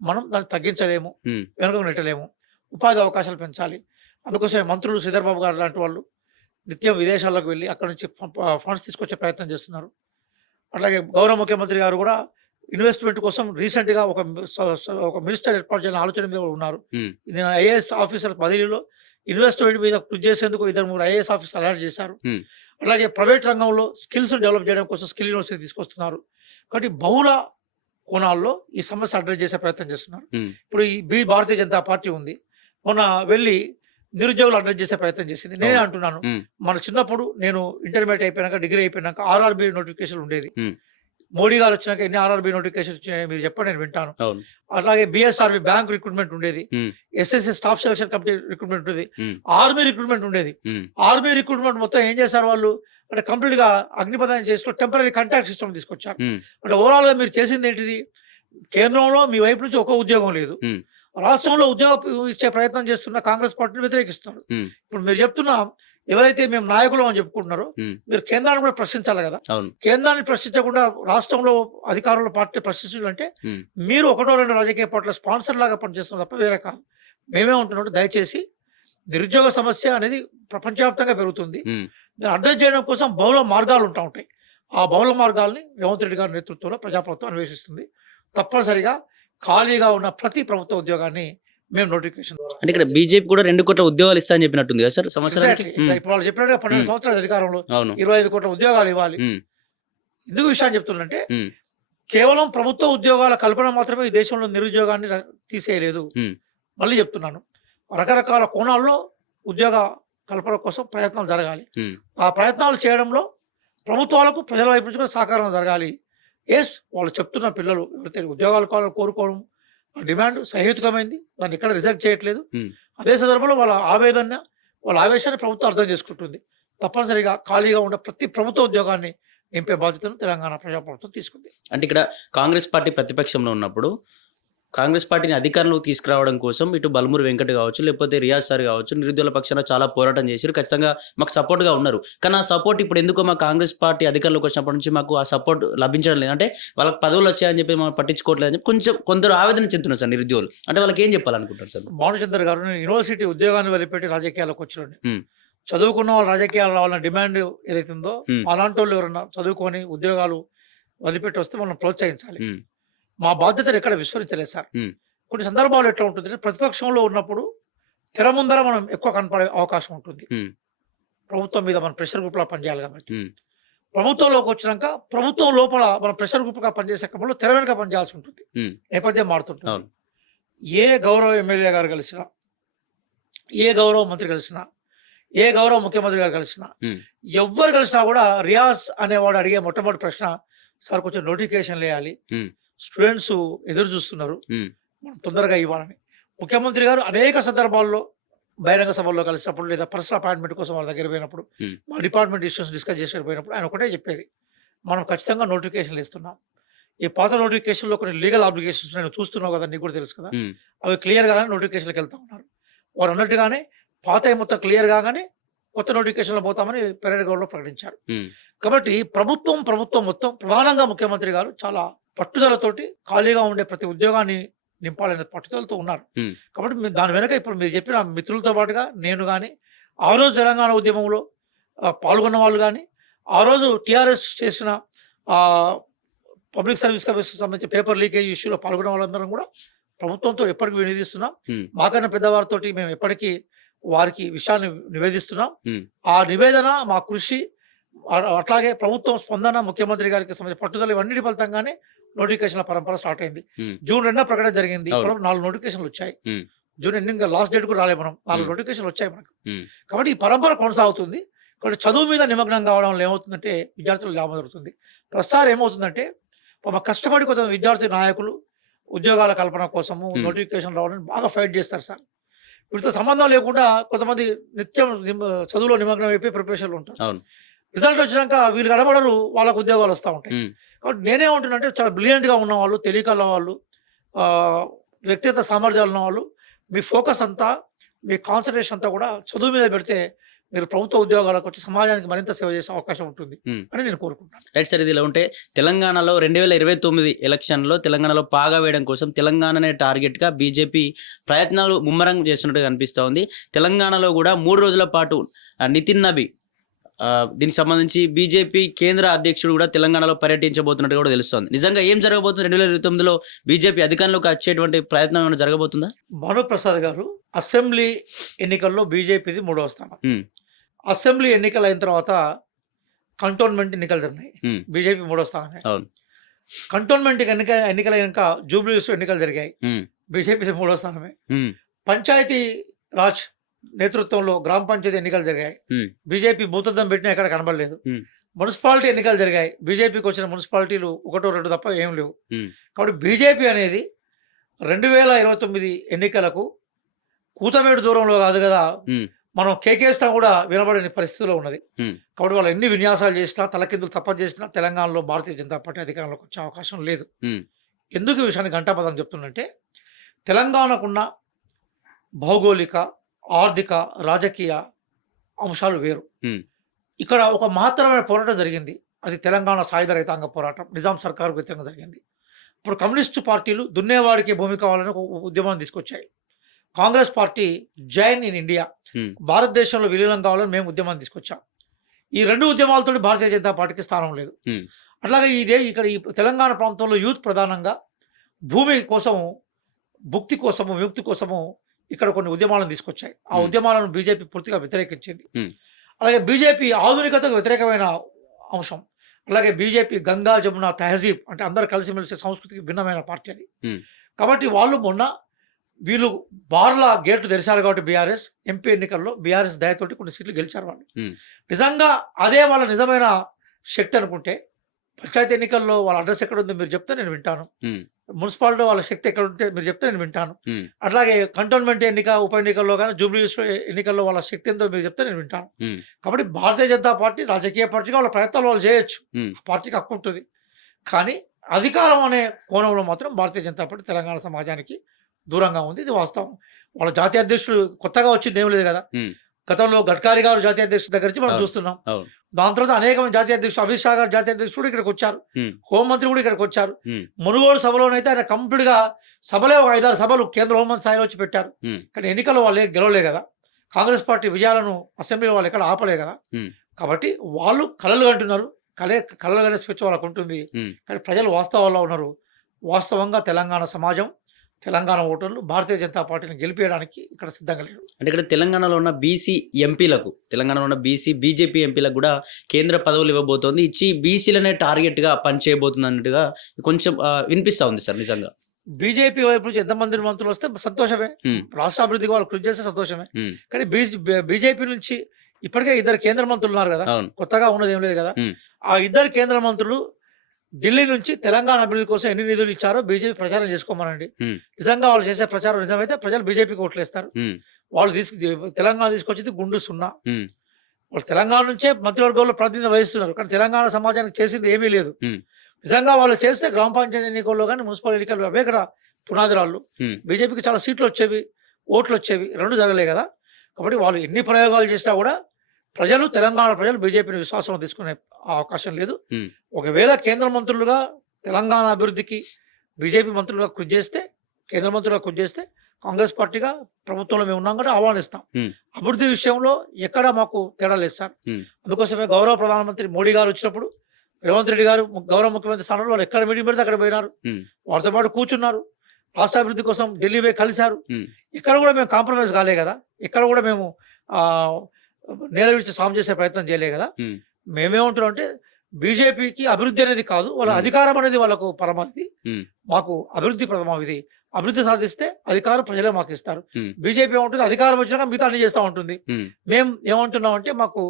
మనం దాన్ని తగ్గించలేము, ఉమ్, వెనుకకు నెట్టలేము. ఉపాధి అవకాశాలు పెంచాలి. అందుకోసమే మంత్రులు శ్రీధర్ బాబు గారు లాంటి వాళ్ళు నిత్యం విదేశాలకు వెళ్ళి అక్కడ నుంచి ఫండ్స్ తీసుకొచ్చే ప్రయత్నం చేస్తున్నారు. అట్లాగే గౌరవ ముఖ్యమంత్రి గారు కూడా ఇన్వెస్ట్మెంట్ కోసం రీసెంట్గా ఒక మినిస్టర్ ఏర్పాటు చేయాలని ఆలోచన మీద కూడా ఉన్నారు. ఉమ్, నేను ఐఏఎస్ ఆఫీసర్ బదిలీలో ఇన్వెస్ట్మెంట్ మీద కృషి చేసేందుకు 2-3 ఐఏఎస్ ఆఫీసర్ అలాట్ చేశారు. ఉమ్, అలాగే ప్రైవేట్ రంగంలో స్కిల్స్ డెవలప్ చేయడం కోసం స్కిల్ యూనివర్సిటీ తీసుకొస్తున్నారు. కాబట్టి బహుళ కోణాల్లో ఈ సమస్య అడ్రస్ చేసే ప్రయత్నం చేస్తున్నారు. ఉమ్, ఇప్పుడు ఈ భారతీయ జనతా పార్టీ ఉంది, మొన్న వెళ్ళి నిరుద్యోగులు అడ్రస్ చేసే ప్రయత్నం చేసింది. నేనే అంటున్నాను, ఉమ్, మన చిన్నప్పుడు నేను ఇంటర్మీడియట్ అయిపోయినాక డిగ్రీ అయిపోయినాక ఆర్ఆర్బీ నోటిఫికేషన్ ఉండేది. ఉమ్, మోడీ గారు వచ్చినాక ఎన్ని ఆర్ఆర్బీ నోటిఫికేషన్ వచ్చినాయో మీరు చెప్పండి, నేను వింటాను. అవును. అలాగే బిఎస్ఆర్బి బ్యాంక్ రిక్రూట్మెంట్ ఉండేది, um, SSC staff selection committee recruitment ఉండేది, ఉమ్, ఆర్మీ రిక్రూట్మెంట్ ఉండేది. ఉమ్, ఆర్మీ రిక్రూట్మెంట్ మొత్తం ఏం చేశారు వాళ్ళు అంటే కంప్లీట్ గా అగ్నిపథం చేసుకుని టెంపరీ కాంట్రాక్ట్ సిస్టమ్ తీసుకొచ్చారు. ఉమ్, అంటే ఓవరాల్ గా మీరు చేసింది ఏంటిది? కేంద్రంలో మీ వైపు నుంచి ఒక ఉద్యోగం లేదు, ఉమ్, రాష్ట్రంలో ఉద్యోగం ఇచ్చే ప్రయత్నం చేస్తున్న కాంగ్రెస్ పార్టీని వ్యతిరేకిస్తున్నారు. ఉమ్, ఇప్పుడు మీరు చెప్తున్నా ఎవరైతే మేము నాయకులు అని చెప్పుకుంటున్నారో ఉమ్, మీరు కేంద్రాన్ని కూడా ప్రశ్నించాలి కదా. అవును. కేంద్రాన్ని ప్రశ్నించకుండా రాష్ట్రంలో అధికారుల పార్టీ ప్రశ్నించాలంటే ఉమ్, మీరు 1-2 రాజకీయ పార్టీల స్పాన్సర్ లాగా పనిచేస్తున్నారు తప్ప వేరే కాదు. మేమే ఉంటున్నట్టు దయచేసి నిరుద్యోగ సమస్య అనేది ప్రపంచవ్యాప్తంగా పెరుగుతుంది. ఉమ్, దాన్ని అడ్రస్ చేయడం కోసం బహుళ మార్గాలు ఉంటాయి. ఆ బహుళ మార్గాల్ని రేవంత్ రెడ్డి గారి నేతృత్వంలో ప్రజాప్రభుత్వం అన్వేషిస్తుంది. తప్పనిసరిగా ఖాళీగా ఉన్న ప్రతి ప్రభుత్వ ఉద్యోగాన్ని మేము నోటిఫికేషన్ ద్వారా అంటే ఇక్కడ బీజేపీ కూడా 2 కోట్ల ఉద్యోగాలు ఇస్తా అని చెప్పినట్టుంది కదా సార్ సంవత్సరానికి. Exactly. ఇప్పుడు వాళ్ళు చెప్పినట్టుగా 12 సంవత్సరాల అధికారంలో అవును. 25 కోట్ల ఉద్యోగాలు ఇవ్వాలి. ఉమ్, ఎందుకు విషయాన్ని చెప్తుందంటే ఉమ్, కేవలం ప్రభుత్వ ఉద్యోగాల కల్పన మాత్రమే ఈ దేశంలో నిరుద్యోగాన్ని తీసేయలేదు. ఉమ్, మళ్ళీ చెప్తున్నాను, రకరకాల కోణాల్లో ఉద్యోగ కల్పన కోసం ప్రయత్నాలు జరగాలి. ఉమ్, ఆ ప్రయత్నాలు చేయడంలో ప్రభుత్వాలకు ప్రజల వైపు నుంచి కూడా సహకారం జరగాలి. వాళ్ళు చెప్తున్న పిల్లలు ఎవరైతే ఉద్యోగాలు కోరుకోవడం డిమాండ్ సహేతుకమైంది, దాన్ని ఎక్కడ రిజెక్ట్ చేయట్లేదు. ఉమ్, అదే సందర్భంలో వాళ్ళ ఆవేశాన్ని ప్రభుత్వం అర్థం చేసుకుంటుంది. తప్పనిసరిగా ఖాళీగా ఉన్న ప్రతి ప్రభుత్వ ఉద్యోగాన్ని నింపే బాధ్యతను తెలంగాణ ప్రజాప్రభుత్వం తీసుకుంది. అంటే ఇక్కడ కాంగ్రెస్ పార్టీ ప్రతిపక్షంలో ఉన్నప్పుడు కాంగ్రెస్ పార్టీని అధికారంలోకి తీసుకురావడం కోసం ఇటు బల్మూరి వెంకట్ కావచ్చు, లేకపోతే రియాజ్ సార్ కావచ్చు, నిరుద్యోగుల పక్షాన చాలా పోరాటం చేశారు. ఖచ్చితంగా మాకు సపోర్ట్గా ఉన్నారు. కానీ ఆ సపోర్ట్ ఇప్పుడు ఎందుకో మా కాంగ్రెస్ పార్టీ అధికారంలోకి వచ్చినప్పటి నుంచి మాకు ఆ సపోర్ట్ లభించడం లేదు. అంటే వాళ్ళకి పదవులు వచ్చాయని చెప్పి మనం పట్టించుకోవట్లేదు అని చెప్పి కొందరు ఆవేదన చెందుతున్నారు సార్ నిరుద్యోగులు. అంటే వాళ్ళకి ఏం చెప్పాలనుకుంటారు సార్? భానుచందర్ గారు, నేను యూనివర్సిటీ ఉద్యోగాన్ని వదిలిపెట్టి రాజకీయాలకు వచ్చినండి. ఉమ్, చదువుకున్న వాళ్ళు రాజకీయాలు రావాలన్న డిమాండ్ ఏదైతే ఉందో అలాంటి వాళ్ళు ఎవరన్నా చదువుకొని ఉద్యోగాలు వదిలిపెట్టి వస్తే మనం ప్రోత్సహించాలి. ఉమ్, మా బాధ్యతను ఎక్కడ విస్మరించలేదు సార్. ఉమ్, కొన్ని సందర్భాలు ఎట్లా ఉంటుంది, ప్రతిపక్షంలో ఉన్నప్పుడు తెర ముందర మనం ఎక్కువ కనపడే అవకాశం ఉంటుంది. ఉమ్, ప్రభుత్వం మీద మనం ప్రెషర్ గ్రూప్లా పనిచేయాలి కాబట్టి. ఉమ్, ప్రభుత్వంలోకి వచ్చినాక ప్రభుత్వం లోపల మనం ప్రెషర్ గ్రూప్గా పనిచేసే క్రమంలో తెర వెనుక పనిచేయాల్సి ఉంటుంది. ఉమ్, నేపథ్యం మారుతుంటుంది. అవును. ఏ గౌరవ ఎమ్మెల్యే గారు కలిసినా, ఏ గౌరవ మంత్రి కలిసినా, ఏ గౌరవ ముఖ్యమంత్రి గారు కలిసినా, ఉమ్, ఎవ్వరు కలిసినా కూడా రియాజ్ అనేవాడు అడిగే మొట్టమొదటి ప్రశ్న, సార్ కొంచెం నోటిఫికేషన్ వేయాలి, ఉమ్, స్టూడెంట్స్ ఎదురు చూస్తున్నారు, ఉమ్, మనం తొందరగా ఇవ్వాలని. ముఖ్యమంత్రి గారు అనేక సందర్భాల్లో బహిరంగ సభల్లో కలిసినప్పుడు లేదా పర్సనల్ అపాయింట్మెంట్ కోసం వాళ్ళ దగ్గర పోయినప్పుడు, ఉమ్, మా డిపార్ట్మెంట్ ఇష్యూస్ డిస్కస్ చేసి పోయినప్పుడు ఆయన ఒకటే చెప్పేది, మనం ఖచ్చితంగా నోటిఫికేషన్లు ఇస్తున్నాం. ఈ పాత నోటిఫికేషన్లో కొన్ని లీగల్ అప్లికేషన్స్ నేను చూస్తున్నావు కదా, నీకు కూడా తెలుసు కదా, ఉమ్, అవి క్లియర్గానే నోటిఫికేషన్కి వెళ్తా ఉన్నారు. వారు అన్నట్టుగానే పాత మొత్తం క్లియర్ కాగానే కొత్త నోటిఫికేషన్లో పోతామని పెరేడ్ గ్రౌండ్లో ప్రకటించారు. ఉమ్, కాబట్టి ప్రభుత్వం మొత్తం ప్రధానంగా ముఖ్యమంత్రి గారు చాలా పట్టుదలతోటి ఖాళీగా ఉండే ప్రతి ఉద్యోగాన్ని నింపాలనే పట్టుదలతో ఉన్నారు. ఉమ్, కాబట్టి దాని వెనక ఇప్పుడు మీరు చెప్పిన మిత్రులతో పాటుగా నేను కానీ ఆ రోజు తెలంగాణ ఉద్యమంలో పాల్గొన్న వాళ్ళు కానీ, ఆ రోజు టీఆర్ఎస్ చేసిన పబ్లిక్ సర్వీస్ కమిషన్ సంబంధించి పేపర్ లీకేజ్ ఇష్యూలో పాల్గొన్న వాళ్ళందరం కూడా ప్రభుత్వంతో ఎప్పటికీ వినియోగిస్తున్నాం. మాకన్నా పెద్దవారితోటి మేము ఎప్పటికీ వారికి విషయాన్ని నివేదిస్తున్నాం. ఆ నివేదన, మా కృషి, అట్లాగే ప్రభుత్వం స్పందన, ముఖ్యమంత్రి గారికి సంబంధించిన పట్టుదల, ఇవన్నిటి ఫలితంగానే నోటిఫికేషన్ల పరంపర స్టార్ట్ అయింది. జూన్ 2 ప్రకటన జరిగింది. ఇప్పుడు 4 నోటిఫికేషన్లు వచ్చాయి. జూన్ ఎండింగ్ లాస్ట్ డేట్ కూడా రాలే, మనం 4 నోటిఫికేషన్లు వచ్చాయి మనకు. కాబట్టి ఈ పరంపర కొనసాగుతుంది. కాబట్టి చదువు మీద నిమగ్నం కావడం వల్ల ఏమవుతుందంటే విద్యార్థులు లాభం జరుగుతుంది. ప్రస్తుతం ఏమవుతుందంటే కష్టపడి కొంత విద్యార్థి నాయకులు ఉద్యోగాల కల్పన కోసము నోటిఫికేషన్ రావడానికి బాగా ఫైట్ చేస్తారు సార్. వీటితో సంబంధం లేకుండా కొంతమంది నిత్యం చదువులో నిమగ్నం అయిపోయి ప్రిపరేషన్లు ఉంటారు. రిజల్ట్ వచ్చినాక వీళ్ళు కనబడరు, వాళ్ళకు ఉద్యోగాలు వస్తూ ఉంటాయి. కాబట్టి నేనేమంటున్నానంటే చాలా బ్రిలియంట్గా ఉన్న వాళ్ళు, తెలియకల వాళ్ళు, వ్యక్తిగత సామర్థ్యాలు ఉన్న వాళ్ళు, మీ ఫోకస్ అంతా, మీ కాన్సన్ట్రేషన్ అంతా కూడా చదువు మీద పెడితే మీరు ప్రభుత్వ ఉద్యోగాలకు వచ్చి సమాజానికి మరింత సేవ చేసే అవకాశం ఉంటుంది అని నేను కోరుకుంటున్నాను. రైట్ సార్, ఇది ఇలా ఉంటే తెలంగాణలో 2029 ఎలక్షన్లో తెలంగాణలో పాగా వేయడం కోసం తెలంగాణనే టార్గెట్గా బీజేపీ ప్రయత్నాలు ముమ్మరం చేస్తున్నట్టుగా కనిపిస్తూ ఉంది. తెలంగాణలో కూడా 3 రోజుల పాటు నితిన్ నబీ దీనికి సంబంధించి బీజేపీ కేంద్ర అధ్యక్షుడు కూడా తెలంగాణలో పర్యటించబోతున్నట్టు కూడా తెలుస్తోంది. నిజంగా ఏం జరగబోతుంది? 2029లో బీజేపీ అధికారంలోకి వచ్చేటువంటి ప్రయత్నం ఏమైనా జరగబోతుందా? భానుప్రసాద్ గారు, అసెంబ్లీ ఎన్నికల్లో బీజేపీది 3వ స్థానం. అసెంబ్లీ ఎన్నికలు అయిన తర్వాత కంటోన్మెంట్ ఎన్నికలు జరిగినాయి. బీజేపీ 3వ స్థానమే. కంటోన్మెంట్ ఎన్నికలైనాక జూబ్లీస్ ఎన్నికలు జరిగాయి. బీజేపీ 3వ స్థానమే. పంచాయతీ రాజ్ నేతృత్వంలో గ్రామ పంచాయతీ ఎన్నికలు జరిగాయి. బీజేపీ భూతద్దం పెట్టినా ఎక్కడ కనబడలేదు. మున్సిపాలిటీ ఎన్నికలు జరిగాయి. బీజేపీకి వచ్చిన మున్సిపాలిటీలు 1-2 తప్ప ఏం లేవు. కాబట్టి బీజేపీ అనేది 2029 ఎన్నికలకు కూతవేడు దూరంలో కాదు కదా, మనం కేకేస్తా కూడా వినబడని పరిస్థితిలో ఉన్నది. కాబట్టి వాళ్ళు ఎన్ని విన్యాసాలు చేసినా, తలకిందులు తప్ప చేసినా తెలంగాణలో భారతీయ జనతా పార్టీ అధికారంలోకి వచ్చే అవకాశం లేదు. ఎందుకు ఈ విషయాన్ని గంటాపదం చెప్తున్నంటే, తెలంగాణకున్న భౌగోళిక, ఆర్థిక, రాజకీయ అంశాలు వేరు. ఇక్కడ ఒక మహత్తరమైన పోరాటం జరిగింది. అది తెలంగాణ సాయుధ రైతాంగ పోరాటం, నిజాం సర్కారు వ్యతిరేకంగా జరిగింది. ఇప్పుడు కమ్యూనిస్టు పార్టీలు దున్నేవాడికి భూమి కావాలని ఒక ఉద్యమాన్ని తీసుకొచ్చాయి. Congress party join in India, భారతదేశంలో విలీనం కావాలని మేము ఉద్యమాన్ని తీసుకొచ్చాం. ఈ 2 ఉద్యమాలతో భారతీయ జనతా పార్టీకి స్థానం లేదు. అట్లాగే ఇక్కడ ఈ తెలంగాణ ప్రాంతంలో యూత్ ప్రధానంగా భూమి కోసము, భుక్తి కోసము, విముక్తి కోసము ఇక్కడ కొన్ని ఉద్యమాలను తీసుకొచ్చాయి. ఆ ఉద్యమాలను బీజేపీ పూర్తిగా వ్యతిరేకించింది. అలాగే బీజేపీ ఆధునికతకు వ్యతిరేకమైన అంశం. అలాగే బీజేపీ గంగా జమున తహజీబ్ అంటే అందరు కలిసిమెలిసి సంస్కృతికి భిన్నమైన పార్టీ అది. కాబట్టి వాళ్ళు వీళ్ళు బార్ల గేట్లు తెరిచారు కాబట్టి బీఆర్ఎస్ ఎంపీ ఎన్నికల్లో బీఆర్ఎస్ దయతోటి కొన్ని సీట్లు గెలిచారు వాళ్ళు. నిజంగా అదే వాళ్ళ నిజమైన శక్తి అనుకుంటే పంచాయతీ ఎన్నికల్లో వాళ్ళ అడ్రస్ ఎక్కడ ఉందో మీరు చెప్తే నేను వింటాను. మున్సిపాలిటీ వాళ్ళ శక్తి ఎక్కడ ఉంటే మీరు చెప్తే నేను వింటాను. అట్లాగే కంటోన్మెంట్ ఉప ఎన్నికల్లో కానీ జూబ్లీ ఎన్నికల్లో వాళ్ళ శక్తి ఎంతో మీరు చెప్తే నేను వింటాను. కాబట్టి భారతీయ జనతా పార్టీ రాజకీయ పార్టీగా వాళ్ళ ప్రయత్నాలు వాళ్ళు చేయొచ్చు, పార్టీకి హక్కు ఉంటుంది. కానీ అధికారం అనే కోణంలో మాత్రం భారతీయ జనతా పార్టీ తెలంగాణ సమాజానికి దూరంగా ఉంది. ఇది వాస్తవం. వాళ్ళ జాతీయ అధ్యక్షుడు కొత్తగా వచ్చింది ఏం లేదు కదా. గతంలో గడ్కరీ గారు జాతీయ అధ్యక్షుడి దగ్గర నుంచి మనం చూస్తున్నాం. దాని తర్వాత అనేక మంది జాతీయ అధ్యక్షుడు, అమిత్ షా గారు జాతీయ అధ్యక్షుడు ఇక్కడికి వచ్చారు. హోంమంత్రి కూడా ఇక్కడికి వచ్చారు. మునుగోడు సభలోనైతే ఆయన కంప్లీట్ గా సభలే ఒక 5-6 సభలు కేంద్ర హోంమంత్రి స్థాయిలో వచ్చి పెట్టారు. కానీ ఎన్నికల్లో వాళ్ళే గెలవలే కదా. కాంగ్రెస్ పార్టీ విజయాలను అసెంబ్లీలో వాళ్ళు ఎక్కడ ఆపలే కదా. కాబట్టి వాళ్ళు కలలు కంటున్నారు. కలలు కనే స్వేచ్ఛ వాళ్ళకు ఉంటుంది. కానీ ప్రజలు వాస్తవాల్లో ఉన్నారు. వాస్తవంగా తెలంగాణ సమాజం, తెలంగాణ ఓటర్లు భారతీయ జనతా పార్టీని గెలిపేయడానికి ఇక్కడ సిద్ధంగా లేరు. అంటే ఇక్కడ తెలంగాణలో ఉన్న బీసీ ఎంపీలకు, తెలంగాణలో ఉన్న బీజేపీ ఎంపీలకు కూడా కేంద్ర పదవులు ఇవ్వబోతోంది, ఇచ్చి బీసీలనే టార్గెట్గా పనిచేయబోతుంది అన్నట్టుగా కొంచెం వినిపిస్తూ ఉంది సార్. నిజంగా బీజేపీ వైపు నుంచి ఎంతమంది మంత్రులు వస్తే సంతోషమే, రాష్ట్ర అభివృద్ధికి వాళ్ళు కృషి చేస్తే సంతోషమే. కానీ బీజేపీ నుంచి ఇప్పటికే 2 కేంద్ర మంత్రులు ఉన్నారు కదా, కొత్తగా ఉన్నది ఏం లేదు కదా. ఆ 2 కేంద్ర మంత్రులు ఢిల్లీ నుంచి తెలంగాణ అభివృద్ధి కోసం ఎన్ని నిధులు ఇచ్చారో బీజేపీ ప్రచారం చేసుకోమనండి. నిజంగా వాళ్ళు చేసే ప్రచారం నిజమైతే ప్రజలు బీజేపీకి ఓట్లేస్తారు. వాళ్ళు తెలంగాణ తీసుకొచ్చింది గుండు 0. వాళ్ళు తెలంగాణ నుంచే మంత్రివర్గంలో ప్రాతినిధ్యం వహిస్తున్నారు. కానీ తెలంగాణ సమాజానికి చేసింది ఏమీ లేదు. నిజంగా వాళ్ళు చేస్తే గ్రామ పంచాయతీ ఎన్నికల్లో కానీ మున్సిపల్ ఎన్నికల్లో అవే కదా పునాదిరాళ్ళు. బీజేపీకి చాలా సీట్లు వచ్చేవి, ఓట్లు వచ్చేవి, 2 జరగలే కదా. కాబట్టి వాళ్ళు ఎన్ని ప్రయోగాలు చేసినా కూడా తెలంగాణ ప్రజలు బీజేపీని విశ్వాసం తీసుకునే అవకాశం లేదు. ఒకవేళ కేంద్ర మంత్రులుగా తెలంగాణ అభివృద్ధికి బీజేపీ మంత్రులుగా కృషి చేస్తే, కేంద్ర మంత్రులుగా కృషి చేస్తే కాంగ్రెస్ పార్టీగా ప్రభుత్వంలో మేము ఉన్నాం కాబట్టి ఆహ్వానిస్తాం. ఉమ్, అభివృద్ధి విషయంలో ఎక్కడ మాకు తేడా లేదు సార్. ఉమ్, అందుకోసమే గౌరవ ప్రధానమంత్రి మోడీ గారు వచ్చినప్పుడు రేవంత్ రెడ్డి గారు గౌరవ ముఖ్యమంత్రి స్థానంలో వాళ్ళు ఎక్కడ మీటింగ్ పెడితే అక్కడ పోయినారు, ఉమ్, వారితో పాటు కూర్చున్నారు, రాష్ట్ర అభివృద్ధి కోసం ఢిల్లీ పోయి కలిశారు. ఉమ్, ఎక్కడ కూడా మేము కాంప్రమైజ్ కాలే కదా, ఎక్కడ కూడా మేము ఆ, నేల విడిచి సాము చేసే ప్రయత్నం చేయలే కదా. ఉమ్, మేమేమంటున్నాం అంటే బీజేపీకి అభివృద్ధి అనేది కాదు, వాళ్ళ ఉమ్, అధికారం అనేది వాళ్ళకు పరమావధి, ఉమ్, మాకు అభివృద్ధి ప్రథమావిధి. అభివృద్ధి సాధిస్తే అధికారం ప్రజలే మాకు ఇస్తారు. ఉమ్, బీజేపీ ఏమంటుంది, అధికారం వచ్చినాక మిగతా అన్ని చేస్తూ ఉంటుంది. ఉమ్, మేము ఏమంటున్నాం అంటే మాకు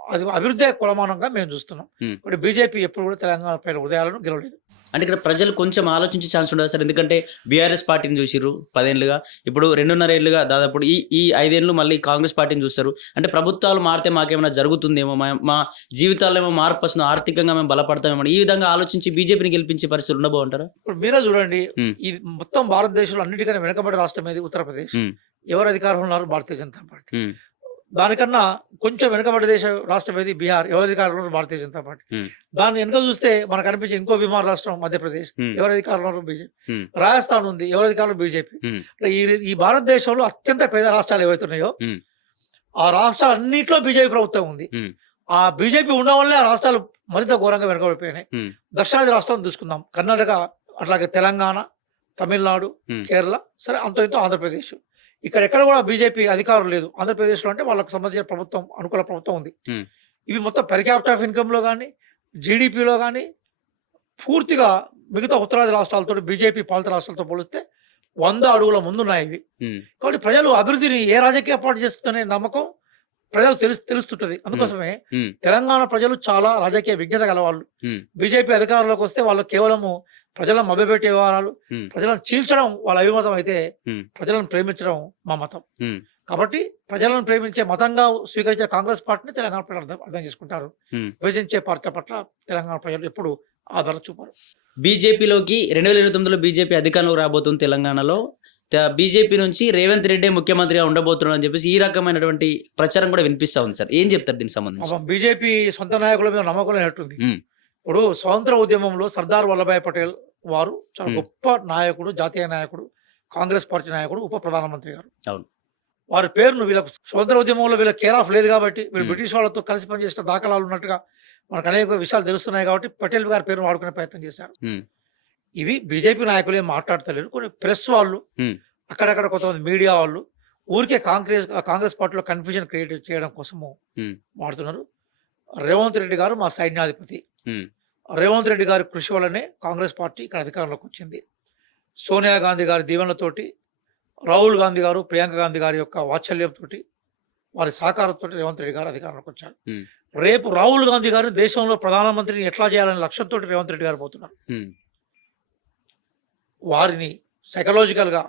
అది అభివృద్ధి కొలమానంగా మేము చూస్తున్నాం. ఉమ్. ఇప్పుడు బీజేపీ ఎప్పుడు కూడా తెలంగాణ పైన హృదయాలను గెలవలేదు. అంటే ఇక్కడ ప్రజలు కొంచెం ఆలోచించే ఛాన్స్ ఉండదు సార్. ఎందుకంటే బీఆర్ఎస్ పార్టీని చూసిర్రు 10 ఏళ్ళుగా, ఇప్పుడు 2.5 ఏళ్ళుగా దాదాపు ఈ 5 ఏళ్ళు మళ్ళీ కాంగ్రెస్ పార్టీని చూస్తారు. అంటే ప్రభుత్వాలు మారితే మాకేమైనా జరుగుతుందేమో, మా జీవితాల్లో ఏమో మార్పు వస్తుందో, ఆర్థికంగా మేము బలపడతామేమో, ఈ విధంగా ఆలోచించి బీజేపీని గెలిపించే పరిస్థితులు ఉండబోంటారా? ఇప్పుడు మీరే చూడండి, ఉమ్, ఈ మొత్తం భారతదేశంలో అన్నిటికన్నా వెనుకబడి రాష్ట్రం ఏది? ఉత్తరప్రదేశ్. ఉమ్, ఎవరు అధికారంలో ఉన్నారు? భారతీయ జనతా పార్టీ. ఉమ్, దానికన్నా కొంచెం వెనుకబడి దేశ రాష్ట్రం ఏది? బీహార్. ఎవరు అధికారంలో ఉన్నారు? భారతీయ జనతా పార్టీ. ఉమ్, దాన్ని వెనుక చూస్తే మనకు అనిపించే ఇంకో బీమార్ రాష్ట్రం మధ్యప్రదేశ్. ఉమ్, ఎవరు అధికారంలో ఉన్నారు? బీజేపీ. ఉమ్, రాజస్థాన్ ఉంది. ఎవరు అధికారంలో? బీజేపీ. ఉమ్, ఈ భారతదేశంలో అత్యంత పేద రాష్ట్రాలు ఏవైతున్నాయో ఉమ్, ఆ రాష్ట్రాలన్నింటిలో బీజేపీ ప్రభుత్వం ఉంది. ఉమ్, ఆ బీజేపీ ఉండడం వల్లే ఆ రాష్ట్రాలు మరింత ఘోరంగా వెనుకబడిపోయినాయి. ఉమ్, దక్షిణాది రాష్ట్రం తీసుకుందాం, కర్ణాటక, అట్లాగే తెలంగాణ, తమిళనాడు, ఉమ్, కేరళ, సరే అంతో ఇంతో ఆంధ్రప్రదేశ్. ఇక్కడ ఎక్కడ కూడా బీజేపీ అధికారం లేదు. ఆంధ్రప్రదేశ్లో అంటే వాళ్ళకు సంబంధించిన ప్రభుత్వం, అనుకూల ప్రభుత్వం ఉంది. ఉమ్, ఇవి మొత్తం పెర్ క్యాపిటల్ ఆఫ్ ఇన్కమ్లో కానీ, జీడిపిలో కానీ పూర్తిగా మిగతా ఉత్తరాది రాష్ట్రాలతో, బీజేపీ పాలిత రాష్ట్రాలతో పోలిస్తే 100 అడుగుల ముందున్నాయి ఇవి. ఉమ్, కాబట్టి ప్రజలు అభివృద్ధిని ఏ రాజకీయ పార్టీ చేస్తుందనే నమ్మకం ప్రజలకు తెలుస్తుంటది. అందుకోసమే ఉమ్, తెలంగాణ ప్రజలు చాలా రాజకీయ విజ్ఞత గలవాళ్ళు. ఉమ్, బీజేపీ అధికారంలోకి వస్తే వాళ్ళు కేవలము ప్రజలను మభ్యపెట్టే వ్యవహారాలు, ఉమ్, ప్రజలను చీల్చడం వాళ్ళ అభిమతం అయితే, ఉమ్, ప్రజలను ప్రేమించడం మా మతం. ఉమ్, కాబట్టి ప్రజలను ప్రేమించే మతంగా స్వీకరించే కాంగ్రెస్ పార్టీని తెలంగాణ ప్రజలు అర్థం చేసుకుంటారు. ఉమ్. విభజించే పార్టీ పట్ల తెలంగాణ ప్రజలు ఎప్పుడు ఆదరణ చూపారు. బీజేపీలోకి 2029లో బీజేపీ అధికారంలో రాబోతుంది తెలంగాణలో. బీజేపీ నుంచి రేవంత్ రెడ్డి ముఖ్యమంత్రిగా ఉండబోతున్నాడు అని చెప్పేసి ఈ రకమైనటువంటి ప్రచారం కూడా వినిపిస్తా ఉంది సార్. ఏం చెప్తారు దీనికి సంబంధించి? పాపం బీజేపీ సొంత నాయకుల మీద నమ్మకం లేనట్టుంది. ఉమ్, ఇప్పుడు స్వతంత్ర ఉద్యమంలో సర్దార్ వల్లభాయ్ పటేల్ వారు చాలా గొప్ప నాయకుడు, జాతీయ నాయకుడు, కాంగ్రెస్ పార్టీ నాయకుడు, ఉప ప్రధానమంత్రి గారు. అవును. వారి పేరును వీళ్ళకు స్వతంత్ర ఉద్యమంలో వీళ్ళ కేర్ ఆఫ్ లేదు కాబట్టి, వీళ్ళు బ్రిటిష్ వాళ్ళతో కలిసి పనిచేసిన దాఖలాలు ఉన్నట్టుగా మనకు అనేక విషయాలు తెలుస్తున్నాయి కాబట్టి పటేల్ గారి పేరును వాడుకునే ప్రయత్నం చేశారు. ఉమ్, ఇవి బీజేపీ నాయకులు ఏం మాట్లాడతలేరు. కొన్ని ప్రెస్ వాళ్ళు, ఉమ్, అక్కడక్కడ కొంతమంది మీడియా వాళ్ళు ఊరికే కాంగ్రెస్ పార్టీలో కన్ఫ్యూజన్ క్రియేట్ చేయడం కోసము ఉమ్, వాడుతున్నారు. రేవంత్ రెడ్డి గారు మా సైన్యాధిపతి. ఉమ్, రేవంత్ రెడ్డి గారి కృషి వల్లనే కాంగ్రెస్ పార్టీ ఇక్కడ అధికారంలోకి వచ్చింది. సోనియా గాంధీ గారి దీవెనలతోటి, రాహుల్ గాంధీ గారు, ప్రియాంక గాంధీ గారి యొక్క వాత్సల్యంతో, వారి సహకారంతో రేవంత్ రెడ్డి గారు అధికారంలోకి వచ్చారు. ఉమ్, రేపు రాహుల్ గాంధీ గారు దేశంలో ప్రధానమంత్రిని ఎట్లా చేయాలనే లక్ష్యంతో రేవంత్ రెడ్డి గారు పోతున్నారు. ఉమ్, వారిని సైకలాజికల్గా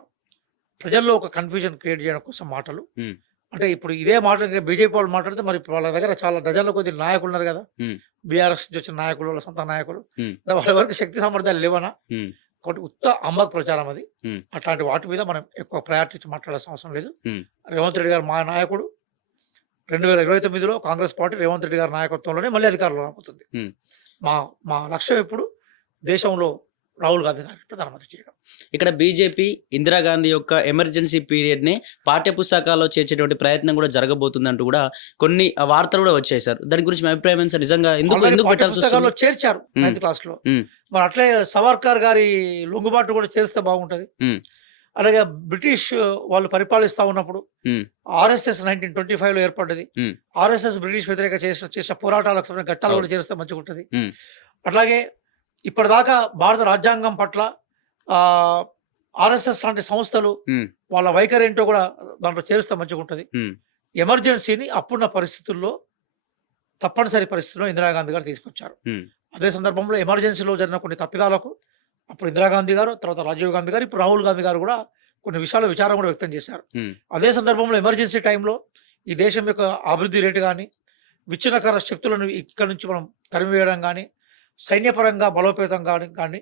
ప్రజల్లో ఒక కన్ఫ్యూజన్ క్రియేట్ చేయడం కోసం మాటలు. ఉమ్, అంటే ఇప్పుడు ఇదే మాటలు బీజేపీ వాళ్ళు మాట్లాడితే మరి వాళ్ళ దగ్గర చాలా డజన్ల కొద్ది నాయకులు ఉన్నారు కదా, ఉమ్, బీఆర్ఎస్ నుంచి వచ్చిన నాయకులు, వాళ్ళ సొంత నాయకులు. ఉమ్, వాళ్ళ వరకు శక్తి సామర్థ్యాలు లేవనా? ఉమ్, కాబట్టి ఉత్త అమ్మక ప్రచారం అది. ఉమ్, అట్లాంటి వాటి మీద మనం ఎక్కువ ప్రయారిటీ ఇచ్చి మాట్లాడాల్సిన అవసరం లేదు. ఉమ్, రేవంత్ రెడ్డి గారు మా నాయకుడు. 2029లో కాంగ్రెస్ పార్టీ రేవంత్ రెడ్డి గారి నాయకత్వంలోనే మళ్ళీ అధికారంలో రాబోతుంది. ఉమ్. మా మా లక్ష్యం ఎప్పుడు దేశంలో రాహుల్ గాంధీ గారిని ప్రధానమంత్రి చేయడం. ఇక్కడ బీజేపీ ఇందిరాగాంధీ యొక్క ఎమర్జెన్సీ పీరియడ్ ని పాఠ్య పుస్తకాల్లో చేర్చేటువంటి ప్రయత్నం కూడా జరగబోతుంది అంటూ కూడా కొన్ని వార్తలు కూడా వచ్చాయి సార్. దాని గురించి మీ అభిప్రాయం ఏంటి సార్? నిజంగా ఎందుకు ఆల్రెడీ పెట్టాల్సి పుస్తకాల్లో వస్తుంది? చేర్చారు 9th క్లాస్లో. ఉమ్, మరి అట్లే సవర్కర్ గారి లొంగుబాటు కూడా చేస్తే బాగుంటుంది. ఉమ్, అలాగే బ్రిటిష్ వాళ్ళు పరిపాలిస్తా ఉన్నప్పుడు ఉమ్, ఆర్ఎస్ఎస్ 1925లో ఏర్పడ్డది. ఉమ్, ఆర్ఎస్ఎస్ బ్రిటిష్ వ్యతిరేక చేసిన పోరాటాలకు సంబంధించిన ఘట్టాలు కూడా చేస్తే మంచిగా ఉంటుంది. ఉమ్, అట్లాగే ఇప్పటిదాకా భారత రాజ్యాంగం పట్ల ఆర్ఎస్ఎస్ లాంటి సంస్థలు ఉమ్, వాళ్ళ వైఖరి ఏంటో కూడా దాంట్లో చేరిస్తే మంచిగా ఉంటుంది. ఉమ్, ఎమర్జెన్సీని అప్పుడున్న పరిస్థితుల్లో, తప్పనిసరి పరిస్థితుల్లో ఇందిరాగాంధీ గారు తీసుకొచ్చారు. ఉమ్, అదే సందర్భంలో ఎమర్జెన్సీలో జరిగిన కొన్ని తప్పిదాలకు అప్పుడు ఇందిరాగాంధీ గారు, తర్వాత రాజీవ్ గాంధీ గారు, ఇప్పుడు రాహుల్ గాంధీ గారు కూడా కొన్ని విషయాలు విచారం కూడా వ్యక్తం చేశారు. ఉమ్, అదే సందర్భంలో ఎమర్జెన్సీ టైంలో ఈ దేశం యొక్క అభివృద్ధి రేటు కానీ, విచ్ఛిన్నకర శక్తులను ఇక్కడ నుంచి మనం తరిమివేయడం కానీ, సైన్యపరంగా బలోపేతం కానీ,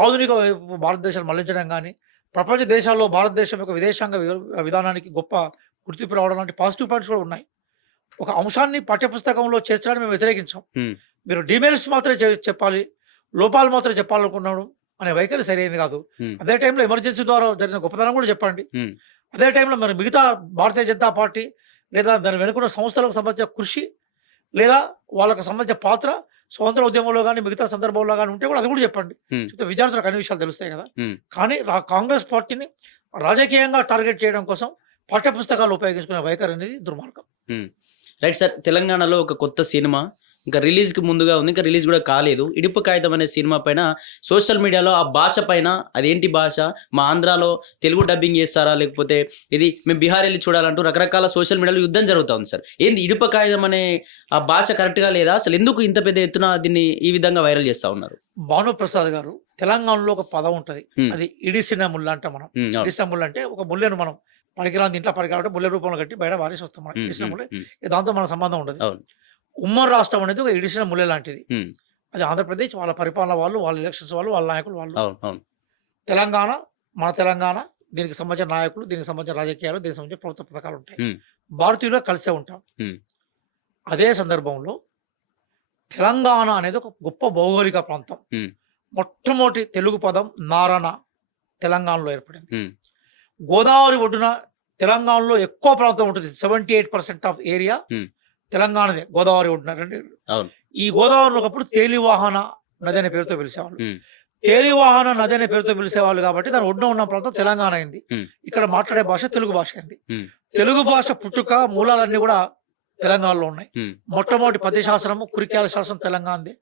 ఆధునిక వైపు భారతదేశాన్ని మళ్లించడం కానీ, ప్రపంచ దేశాల్లో భారతదేశం యొక్క విదేశాంగ విధానానికి గొప్ప గుర్తింపు రావడం లాంటి పాజిటివ్ పాయింట్స్ కూడా ఉన్నాయి. ఒక అంశాన్ని పాఠ్యపుస్తకంలో చేర్చడానికి మేము వ్యతిరేకించాం. ఉమ్, మీరు డిమెరిట్స్ మాత్రమే చెప్పాలి, లోపాలు మాత్రమే చెప్పాలనుకున్నాడు అనే వైఖరి సరైనది కాదు. ఉమ్, అదే టైంలో ఎమర్జెన్సీ ద్వారా జరిగిన గొప్పతనం కూడా చెప్పండి. ఉమ్, అదే టైంలో మరి మిగతా భారతీయ జనతా పార్టీ లేదా దాని వెనుకున్న సంస్థలకు సంబంధించిన కృషి లేదా వాళ్ళకి సంబంధించిన పాత్ర స్వతంత్ర ఉద్యమంలో కానీ మిగతా సందర్భంలో కానీ ఉంటే కూడా అది కూడా చెప్పండి. చెప్తే విద్యార్థులకు అన్ని విషయాలు తెలుస్తాయి కదా. కానీ కాంగ్రెస్ పార్టీని రాజకీయంగా టార్గెట్ చేయడం కోసం పాఠ్య పుస్తకాలు ఉపయోగించుకునే వైఖరి అనేది దుర్మార్గం. రైట్ సార్, తెలంగాణలో ఒక కొత్త సినిమా ఇంకా రిలీజ్కి ముందుగా ఉంది, ఇంకా రిలీజ్ కూడా కాలేదు. ఇడుపు కాగితం అనే సినిమా పైన సోషల్ మీడియాలో ఆ భాష పైన అదేంటి భాష, మా ఆంధ్రాలో తెలుగు డబ్బింగ్ చేస్తారా లేకపోతే ఇది మేము బీహార్ వెళ్ళి చూడాలంటూ రకరకాల సోషల్ మీడియాలో యుద్ధం జరుగుతూ ఉంది సార్. ఏంది ఇడుపు కాగితం అనే ఆ భాష కరెక్ట్గా లేదా, అసలు ఎందుకు ఇంత పెద్ద ఎత్తున దీన్ని ఈ విధంగా వైరల్ చేస్తూ ఉన్నారు? భానుప్రసాద్ గారు, తెలంగాణలో ఒక పదం ఉంటుంది, అది ఇడిసిన ముళ్ళు అంట. మనం ఇడిసిన ముళ్ళు అంటే ఒక ముళ్ళను మనం పనికిరాని ఇంట్లో పనికిరాలంటే ముళ్ళ రూపంలో కట్టి బయట వారేసి వస్తాం. మనం ఇడిసిన ముళ్ళు, దాంతో మన సంబంధం ఉంటుంది. ఉమ్మడి రాష్ట్రం అనేది ఒక ఇడిసిన ముళ్ళ లాంటిది. అది ఆంధ్రప్రదేశ్ వాళ్ళ పరిపాలన వాళ్ళు, వాళ్ళ ఎలక్షన్స్ వాళ్ళు, వాళ్ళ నాయకులు వాళ్ళు. తెలంగాణ మన తెలంగాణ, దీనికి సంబంధించిన నాయకులు, దీనికి సంబంధించిన రాజకీయాలు, దీనికి సంబంధించిన ప్రభుత్వ పథకాలు ఉంటాయి. భారతీయులు కలిసే ఉంటాం. అదే సందర్భంలో తెలంగాణ అనేది ఒక గొప్ప భౌగోళిక ప్రాంతం. మొట్టమొదటి తెలుగు పదం నారణ తెలంగాణలో ఏర్పడింది. గోదావరి ఒడ్డున తెలంగాణలో ఎక్కువ ప్రాంతం ఉంటుంది. 78% ఆఫ్ ఏరియా తెలంగాణదే, గోదావరి ఒడ్డున. ఈ గోదావరిలో ఒకప్పుడు తేలివాహన నది అనే పేరుతో పిలిచేవాళ్ళు. తేలివాహన నది అనే పేరుతో పిలిచేవాళ్ళు కాబట్టి దాని ఒడ్డున ఉన్న ప్రాంతం తెలంగాణ అయింది. ఇక్కడ మాట్లాడే భాష తెలుగు భాష అయింది. తెలుగు భాష పుట్టుక మూలాలన్నీ కూడా తెలంగాణలో ఉన్నాయి. మొట్టమొదటి పద్య శాసనము కురిక్యాల శాసనం తెలంగాణదే.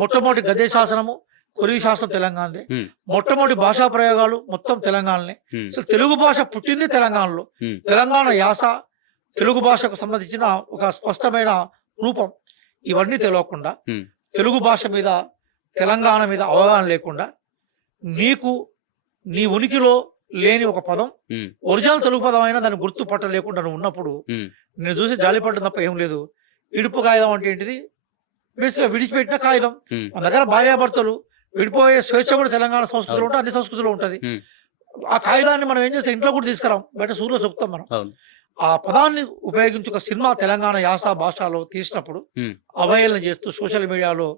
మొట్టమొదటి గద్య శాసనము కొరివి శాసనం తెలంగాణదే. మొట్టమొదటి భాషా ప్రయోగాలు మొత్తం తెలంగాణనే. అసలు తెలుగు భాష పుట్టింది తెలంగాణలో. తెలంగాణ యాస, తెలుగు భాషకు సంబంధించిన ఒక స్పష్టమైన రూపం, ఇవన్నీ తెలియకుండా తెలుగు భాష మీద, తెలంగాణ మీద అవగాహన లేకుండా నీకు నీ ఉనికిలో లేని ఒక పదం ఒరిజినల్ తెలుగు పదం అయినా దాన్ని గుర్తుపట్ట లేకుండా నువ్వు ఉన్నప్పుడు నేను చూసి జాలిపడ్డం తప్ప ఏం లేదు. ఇడుపు కాగితం అంటే ఏంటిది? బేసిక్గా విడిచిపెట్టిన కాగితం. మన దగ్గర భార్యాభర్తలు విడిపోయే స్వేచ్ఛ కూడా తెలంగాణ సంస్కృతిలో ఉంటుంది, అన్ని సంస్కృతిలో ఉంటుంది. ఆ కాగితాన్ని మనం ఏం చేస్తాం, ఇంట్లో కూడా తీసుకురాం, బయట సూర్యులో చొక్కుతాం మనం. ఆ పదాన్ని ఉపయోగించి ఒక సినిమా తెలంగాణ యాస భాషలో తీసినప్పుడు అవహేళన చేస్తూ సోషల్ మీడియాలో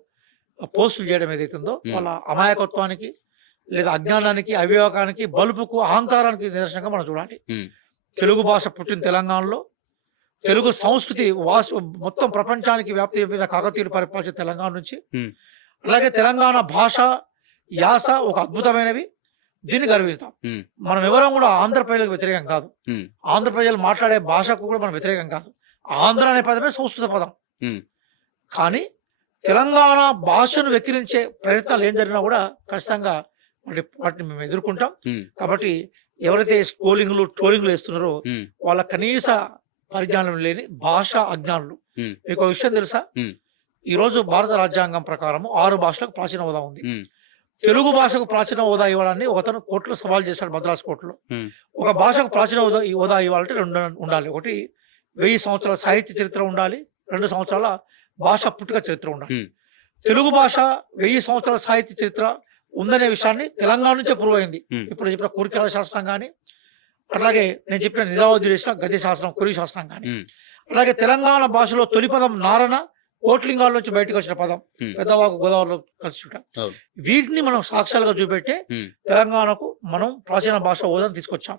పోస్టులు చేయడం ఏదైతుందో వాళ్ళ అమాయకత్వానికి లేదా అజ్ఞానానికి, అవివేకానికి, బలుపుకు, అహంకారానికి నిదర్శనంగా మనం చూడాలి. తెలుగు భాష పుట్టిన తెలంగాణలో తెలుగు సంస్కృతి మొత్తం ప్రపంచానికి వ్యాప్తి మీద కాకతీయులు పరిపాలించే తెలంగాణ నుంచి. అలాగే తెలంగాణ భాష యాస ఒక అద్భుతమైనవి, దీన్ని గర్విస్తాం. మనం ఎవరం కూడా ఆంధ్ర ప్రజలకు వ్యతిరేకం కాదు, ఆంధ్ర ప్రజలు మాట్లాడే భాషకు కూడా మనం వ్యతిరేకం కాదు. ఆంధ్ర అనే పదమే సంస్కృత పదం. కానీ తెలంగాణ భాషను వెక్కిరించే ప్రయత్నాలు ఏం జరిగినా కూడా ఖచ్చితంగా వాటిని మేము ఎదుర్కొంటాం. కాబట్టి ఎవరైతే స్క్రోలింగ్లు ట్రోలింగ్లు వేస్తున్నారో వాళ్ళ కనీస పరిజ్ఞానం లేని భాషా అజ్ఞానులు. మీకు విషయం తెలుసా, ఈ రోజు భారత రాజ్యాంగం ప్రకారం 6 భాషలకు ప్రాచీన హోదా ఉంది. తెలుగు భాషకు ప్రాచీన హోదా ఇవ్వడాన్ని ఒకతను కోర్టులో సవాల్ చేశాడు, మద్రాసు కోర్టులో. ఒక భాషకు ప్రాచీన హోదా ఇవ్వాలంటే 2 ఉండాలి. ఒకటి 1000 సంవత్సరాల సాహిత్య చరిత్ర ఉండాలి, 2 సంవత్సరాల భాష పుట్టుక చరిత్ర ఉండాలి. తెలుగు భాష 1000 సంవత్సరాల సాహిత్య చరిత్ర ఉందనే విషయాన్ని తెలంగాణ నుంచే ప్రూవ్ అయింది. ఇప్పుడు చెప్పిన కురిక్యాల శాస్త్రం కానీ, అట్లాగే నేను చెప్పిన నిరావధి చేసిన గద్య శాస్త్రం, కొరివి శాస్త్రం కానీ, అలాగే తెలంగాణ భాషలో తొలి పదం నారణ కోట్లింగాల నుంచి బయటకు వచ్చిన పదం పెద్దవాగు గోదావరిలో కలిసి. వీటిని మనం సాక్ష్యాలుగా చూపెట్టే తెలంగాణకు మనం ప్రాచీన భాష హోదాను తీసుకొచ్చాం.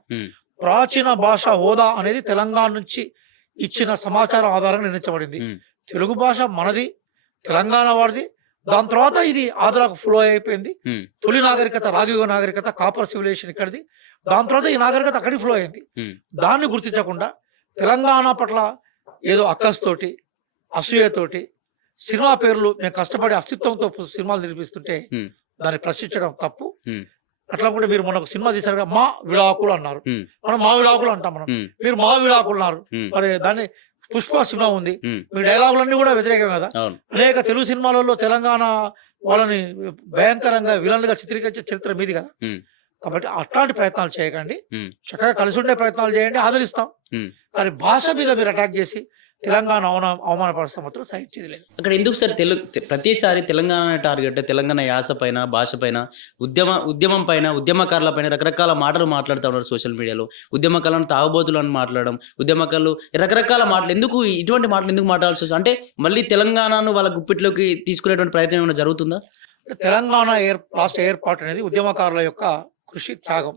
ప్రాచీన భాష హోదా అనేది తెలంగాణ నుంచి ఇచ్చిన సమాచారం ఆధారంగా నిర్ణయించబడింది. తెలుగు భాష మనది, తెలంగాణ వాడిది. దాని తర్వాత ఇది ఆంధ్రాకు ఫ్లో అయిపోయింది. తొలి నాగరికత రాగియుగ నాగరికత, కాపర్ సివిలైజేషన్ ఇక్కడిది. దాని తర్వాత ఈ నాగరికత అక్కడికి ఫ్లో అయింది. దాన్ని గుర్తించకుండా తెలంగాణ పట్ల ఏదో అక్కస్తోటి, అసూయతోటి సినిమా పేర్లు మేము కష్టపడి అస్తిత్వంతో సినిమాలు నిర్మిస్తుంటే దాన్ని ప్రశ్నించడం తప్పు. అట్లా కూడా మీరు మనకు సినిమా తీసారుగా మా విడాకులు అన్నారు, మనం మా విడాకులు అంటాం, మనం మీరు మా విడాకులు అన్నారు. మరి దాన్ని పుష్ప సినిమా ఉంది, మీ డైలాగులన్నీ కూడా వ్యతిరేకమే కదా. అనేక తెలుగు సినిమాలలో తెలంగాణ వాళ్ళని భయంకరంగా విలన్లుగా చిత్రీకరించే చరిత్ర మీది కదా. కాబట్టి అట్లాంటి ప్రయత్నాలు చేయకండి, చక్కగా కలిసి ఉండే ప్రయత్నాలు చేయండి, ఆదరిస్తాం. కానీ భాష మీద మీరు అటాక్ చేసి తెలంగాణ అవమానపరుస్తే మాత్రం సహించేది లేదు. అక్కడ ఎందుకు సార్ ప్రతిసారి తెలంగాణ టార్గెట్, తెలంగాణ యాస పైన, భాష పైన, ఉద్యమం పైన, ఉద్యమకారుల పైన రకరకాల మాటలు మాట్లాడుతూ ఉన్నారు సోషల్ మీడియాలో. ఉద్యమకారులను తాగుబోతులు అని మాట్లాడడం, ఉద్యమకారులు రకరకాల మాటలు. ఎందుకు ఇటువంటి మాటలు ఎందుకు మాట్లాడాల్సి వస్తుంది? అంటే మళ్ళీ తెలంగాణను వాళ్ళ గుప్పిట్లోకి తీసుకునేటువంటి ప్రయత్నం ఏమైనా జరుగుతుందా? తెలంగాణ రాష్ట్ర ఏర్పాటు అనేది ఉద్యమకారుల యొక్క కృషి, త్యాగం.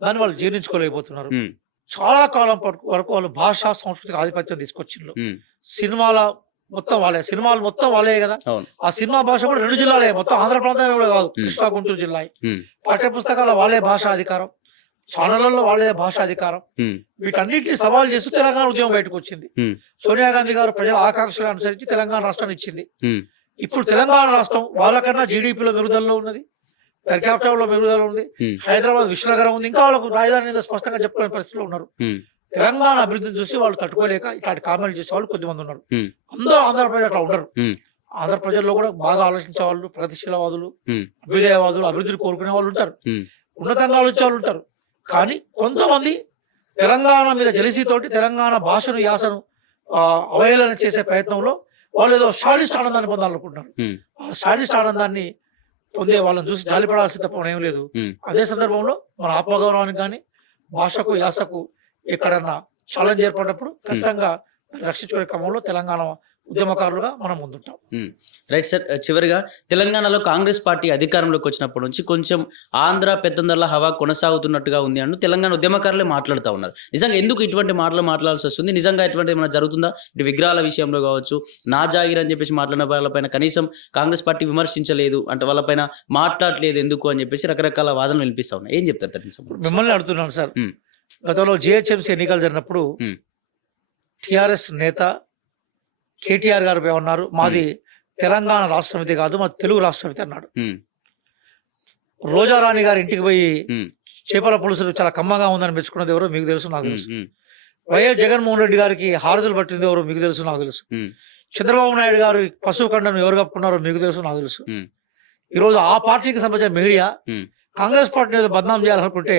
దాన్ని వాళ్ళు జీర్ణించుకోలేకపోతున్నారు. చాలా కాలం వరకు వాళ్ళు భాషా సంస్కృతికి ఆధిపత్యం తీసుకొచ్చిండ్రు. సినిమాల సినిమాలు మొత్తం వాళ్ళే కదా. అవును. ఆ సినిమా భాష కూడా 2 జిల్లాలే, మొత్తం ఆంధ్ర ప్రాంతాన్ని కూడా కాదు, కృష్ణా గుంటూరు జిల్లా. పాఠ్య పుస్తకాల వాళ్ళే భాషా అధికారం, ఛానళ్లలో వాళ్ళే భాషా అధికారం. వీటన్నిటిని సవాల్ చేస్తూ తెలంగాణ ఉద్యమం బయటకు వచ్చింది. సోనియా గాంధీ గారు ప్రజల ఆకాంక్షలు అనుసరించి తెలంగాణ రాష్ట్రాన్ని ఇచ్చింది. ఇప్పుడు తెలంగాణ రాష్ట్రం వాళ్ళకన్నా జీడిపిలో మెరుగుదలలో ఉన్నది, పర్ క్యాపిటల్ లో మెరుగుదల ఉంది, హైదరాబాద్ విశ్వనగరం ఉంది, ఇంకా వాళ్ళకు రాజధాని మీద స్పష్టంగా చెప్పుకునే పరిస్థితిలో ఉన్నారు. తెలంగాణ అభివృద్ధిని చూసి వాళ్ళు తట్టుకోలేక ఇట్లాంటి కామెంట్ చేసే వాళ్ళు కొద్దిమంది ఉన్నారు. అందరూ ఆంధ్రప్రదేశ్ అట్లా ఉండరు. ఆంధ్ర ప్రజల్లో కూడా బాగా ఆలోచించే వాళ్ళు, ప్రగతిశీలవాదులు, అభ్యుదయవాదులు, అభివృద్ధిని కోరుకునే వాళ్ళు ఉంటారు, ఉన్నతంగా ఆలోచించే వాళ్ళు ఉంటారు. కానీ కొంతమంది తెలంగాణ మీద జెలసీతోటి తెలంగాణ భాషను, యాసను అవహేళన చేసే ప్రయత్నంలో వాళ్ళు ఏదో షాడిస్ట్ ఆనందాన్ని పొందాలనుకుంటున్నారు. ఆ షాడిస్ట్ ఆనందాన్ని పొందే వాళ్ళని చూసి జాలిపడాల్సిన తప్ప ఏం లేదు. అదే సందర్భంలో మన ఆత్మగౌరవానికి కానీ, భాషకు, యాసకు ఎక్కడన్నా ఛాలెంజ్ ఏర్పడినప్పుడు ఖచ్చితంగా రక్షించుకునే క్రమంలో తెలంగాణ ఉద్యమకారులుగా మనం ముందుంటాం. రైట్ సార్, చివరిగా తెలంగాణలో కాంగ్రెస్ పార్టీ అధికారంలోకి వచ్చినప్పటి నుంచి కొంచెం ఆంధ్ర పెద్దందర్ల హవా కొనసాగుతున్నట్టుగా ఉంది అంటూ తెలంగాణ ఉద్యమకారులే మాట్లాడుతూ ఉన్నారు. నిజంగా ఎందుకు ఇటువంటి మాటలు మాట్లాడాల్సి వస్తుంది? నిజంగా ఇటువంటి ఏమైనా జరుగుతుందా? ఇటు విగ్రహాల విషయంలో కావచ్చు, నా జాగిర్ అని చెప్పేసి మాట్లాడిన వాళ్ళపైన కనీసం కాంగ్రెస్ పార్టీ విమర్శించలేదు అంటే, వాళ్ళపైన మాట్లాడలేదు ఎందుకు అని చెప్పేసి రకరకాల వాదనలు వినిపిస్తా ఉన్నాయి. ఏం చెప్తారు? మిమ్మల్ని అడుగుతున్నాను సార్, గతంలో జిహెచ్ఎంసీ ఎన్నికలు జరిగినప్పుడు టిఆర్ఎస్ నేత కేటీఆర్ గారు ఉన్నారు, మాది తెలంగాణ రాష్ట్రమితి కాదు, మాది తెలుగు రాష్ట్రమితి అన్నాడు. రోజారాణి గారి ఇంటికి పోయి చేపల పులుసులు చాలా కమ్మగా ఉందని మెచ్చుకున్నది ఎవరో మీకు తెలుసు, నాకు తెలుసు. వైఎస్ జగన్మోహన్ రెడ్డి గారికి హారతులు పట్టింది ఎవరో మీకు తెలుసు, నాకు తెలుసు. చంద్రబాబు నాయుడు గారు పశువు కండను ఎవరు కప్పుకున్నారో మీకు తెలుసు, నాకు తెలుసు. ఈరోజు ఆ పార్టీకి సంబంధించిన మీడియా కాంగ్రెస్ పార్టీని బద్నాం చేయాలనుకుంటే,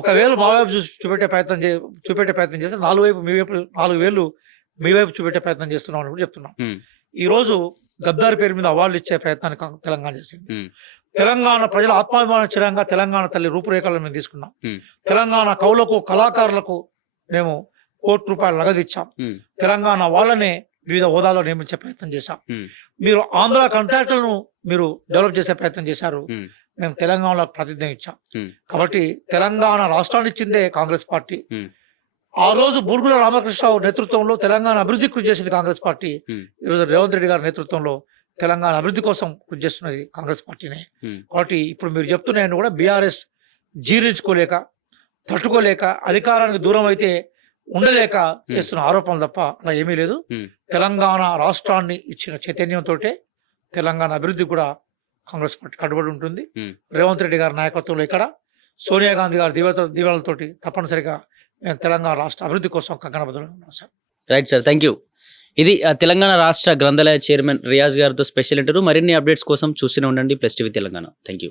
ఒకవేళ మా వైపు చూపెట్టే ప్రయత్నం చేస్తే 4 వైపు మీ వైపు, 4 వేలు మీ వైపు చూపెట్టే ప్రయత్నం చేస్తున్నాం అని కూడా చెప్తున్నాం. ఈ రోజు గద్దారి పేరు మీద అవార్డులు ఇచ్చే ప్రయత్నాన్ని తెలంగాణ చేసింది. తెలంగాణ ప్రజల ఆత్మాభిమాన చిరంగా తెలంగాణ తల్లి రూపురేఖలను మేము తీసుకున్నాం. తెలంగాణ కవులకు, కళాకారులకు మేము ₹1 నగదిచ్చాం. తెలంగాణ వాళ్ళనే వివిధ హోదాలో నియమించే ప్రయత్నం చేశాం. మీరు ఆంధ్ర కాంట్రాక్టులను మీరు డెవలప్ చేసే ప్రయత్నం చేశారు, మేము తెలంగాణలో ప్రాతినిధ్యం ఇచ్చాం. కాబట్టి తెలంగాణ రాష్ట్రాన్ని ఇచ్చిందే కాంగ్రెస్ పార్టీ. ఆ రోజు బూర్గుల రామకృష్ణరావు నేతృత్వంలో తెలంగాణ అభివృద్ధి కృషి చేసింది కాంగ్రెస్ పార్టీ. ఈరోజు రేవంత్ రెడ్డి గారి నేతృత్వంలో తెలంగాణ అభివృద్ధి కోసం కృషి చేస్తున్నది కాంగ్రెస్ పార్టీనే. కాబట్టి ఇప్పుడు మీరు చెప్తున్నాయని కూడా బీఆర్ఎస్ జీర్ణించుకోలేక, తట్టుకోలేక, అధికారానికి దూరం అయితే ఉండలేక చేస్తున్న ఆరోపణలు తప్ప అలా ఏమీ లేదు. తెలంగాణ రాష్ట్రాన్ని ఇచ్చిన చైతన్యంతో తెలంగాణ అభివృద్ధి కూడా కాంగ్రెస్ పార్టీ కట్టుబడి ఉంటుంది. రేవంత్ రెడ్డి గారి నాయకత్వంలో ఇక్కడ సోనియా గాంధీ గారి దీవెనలతోటి తప్పనిసరిగా మేము తెలంగాణ రాష్ట్ర అభివృద్ధి కోసం కంకణబద్ధంగా ఉన్నాం sir. Right sir, thank you. ఇది తెలంగాణ రాష్ట్ర గ్రంథాలయ చైర్మన్ రియాజ్ గారితో స్పెషల్ ఇంటర్వ్యూ. మరిన్ని అప్డేట్స్ కోసం చూస్తూనే ఉండండి plus TV Telangana. Thank you.